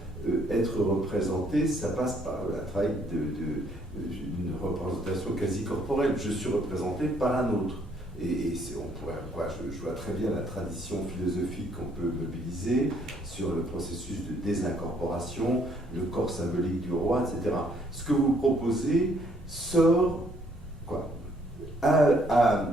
être représenté, ça passe par un travail d'une représentation quasi corporelle. Je suis représenté par un autre. Et je vois très bien la tradition philosophique qu'on peut mobiliser sur le processus de désincorporation, le corps symbolique du roi, etc. Ce que vous proposez sort à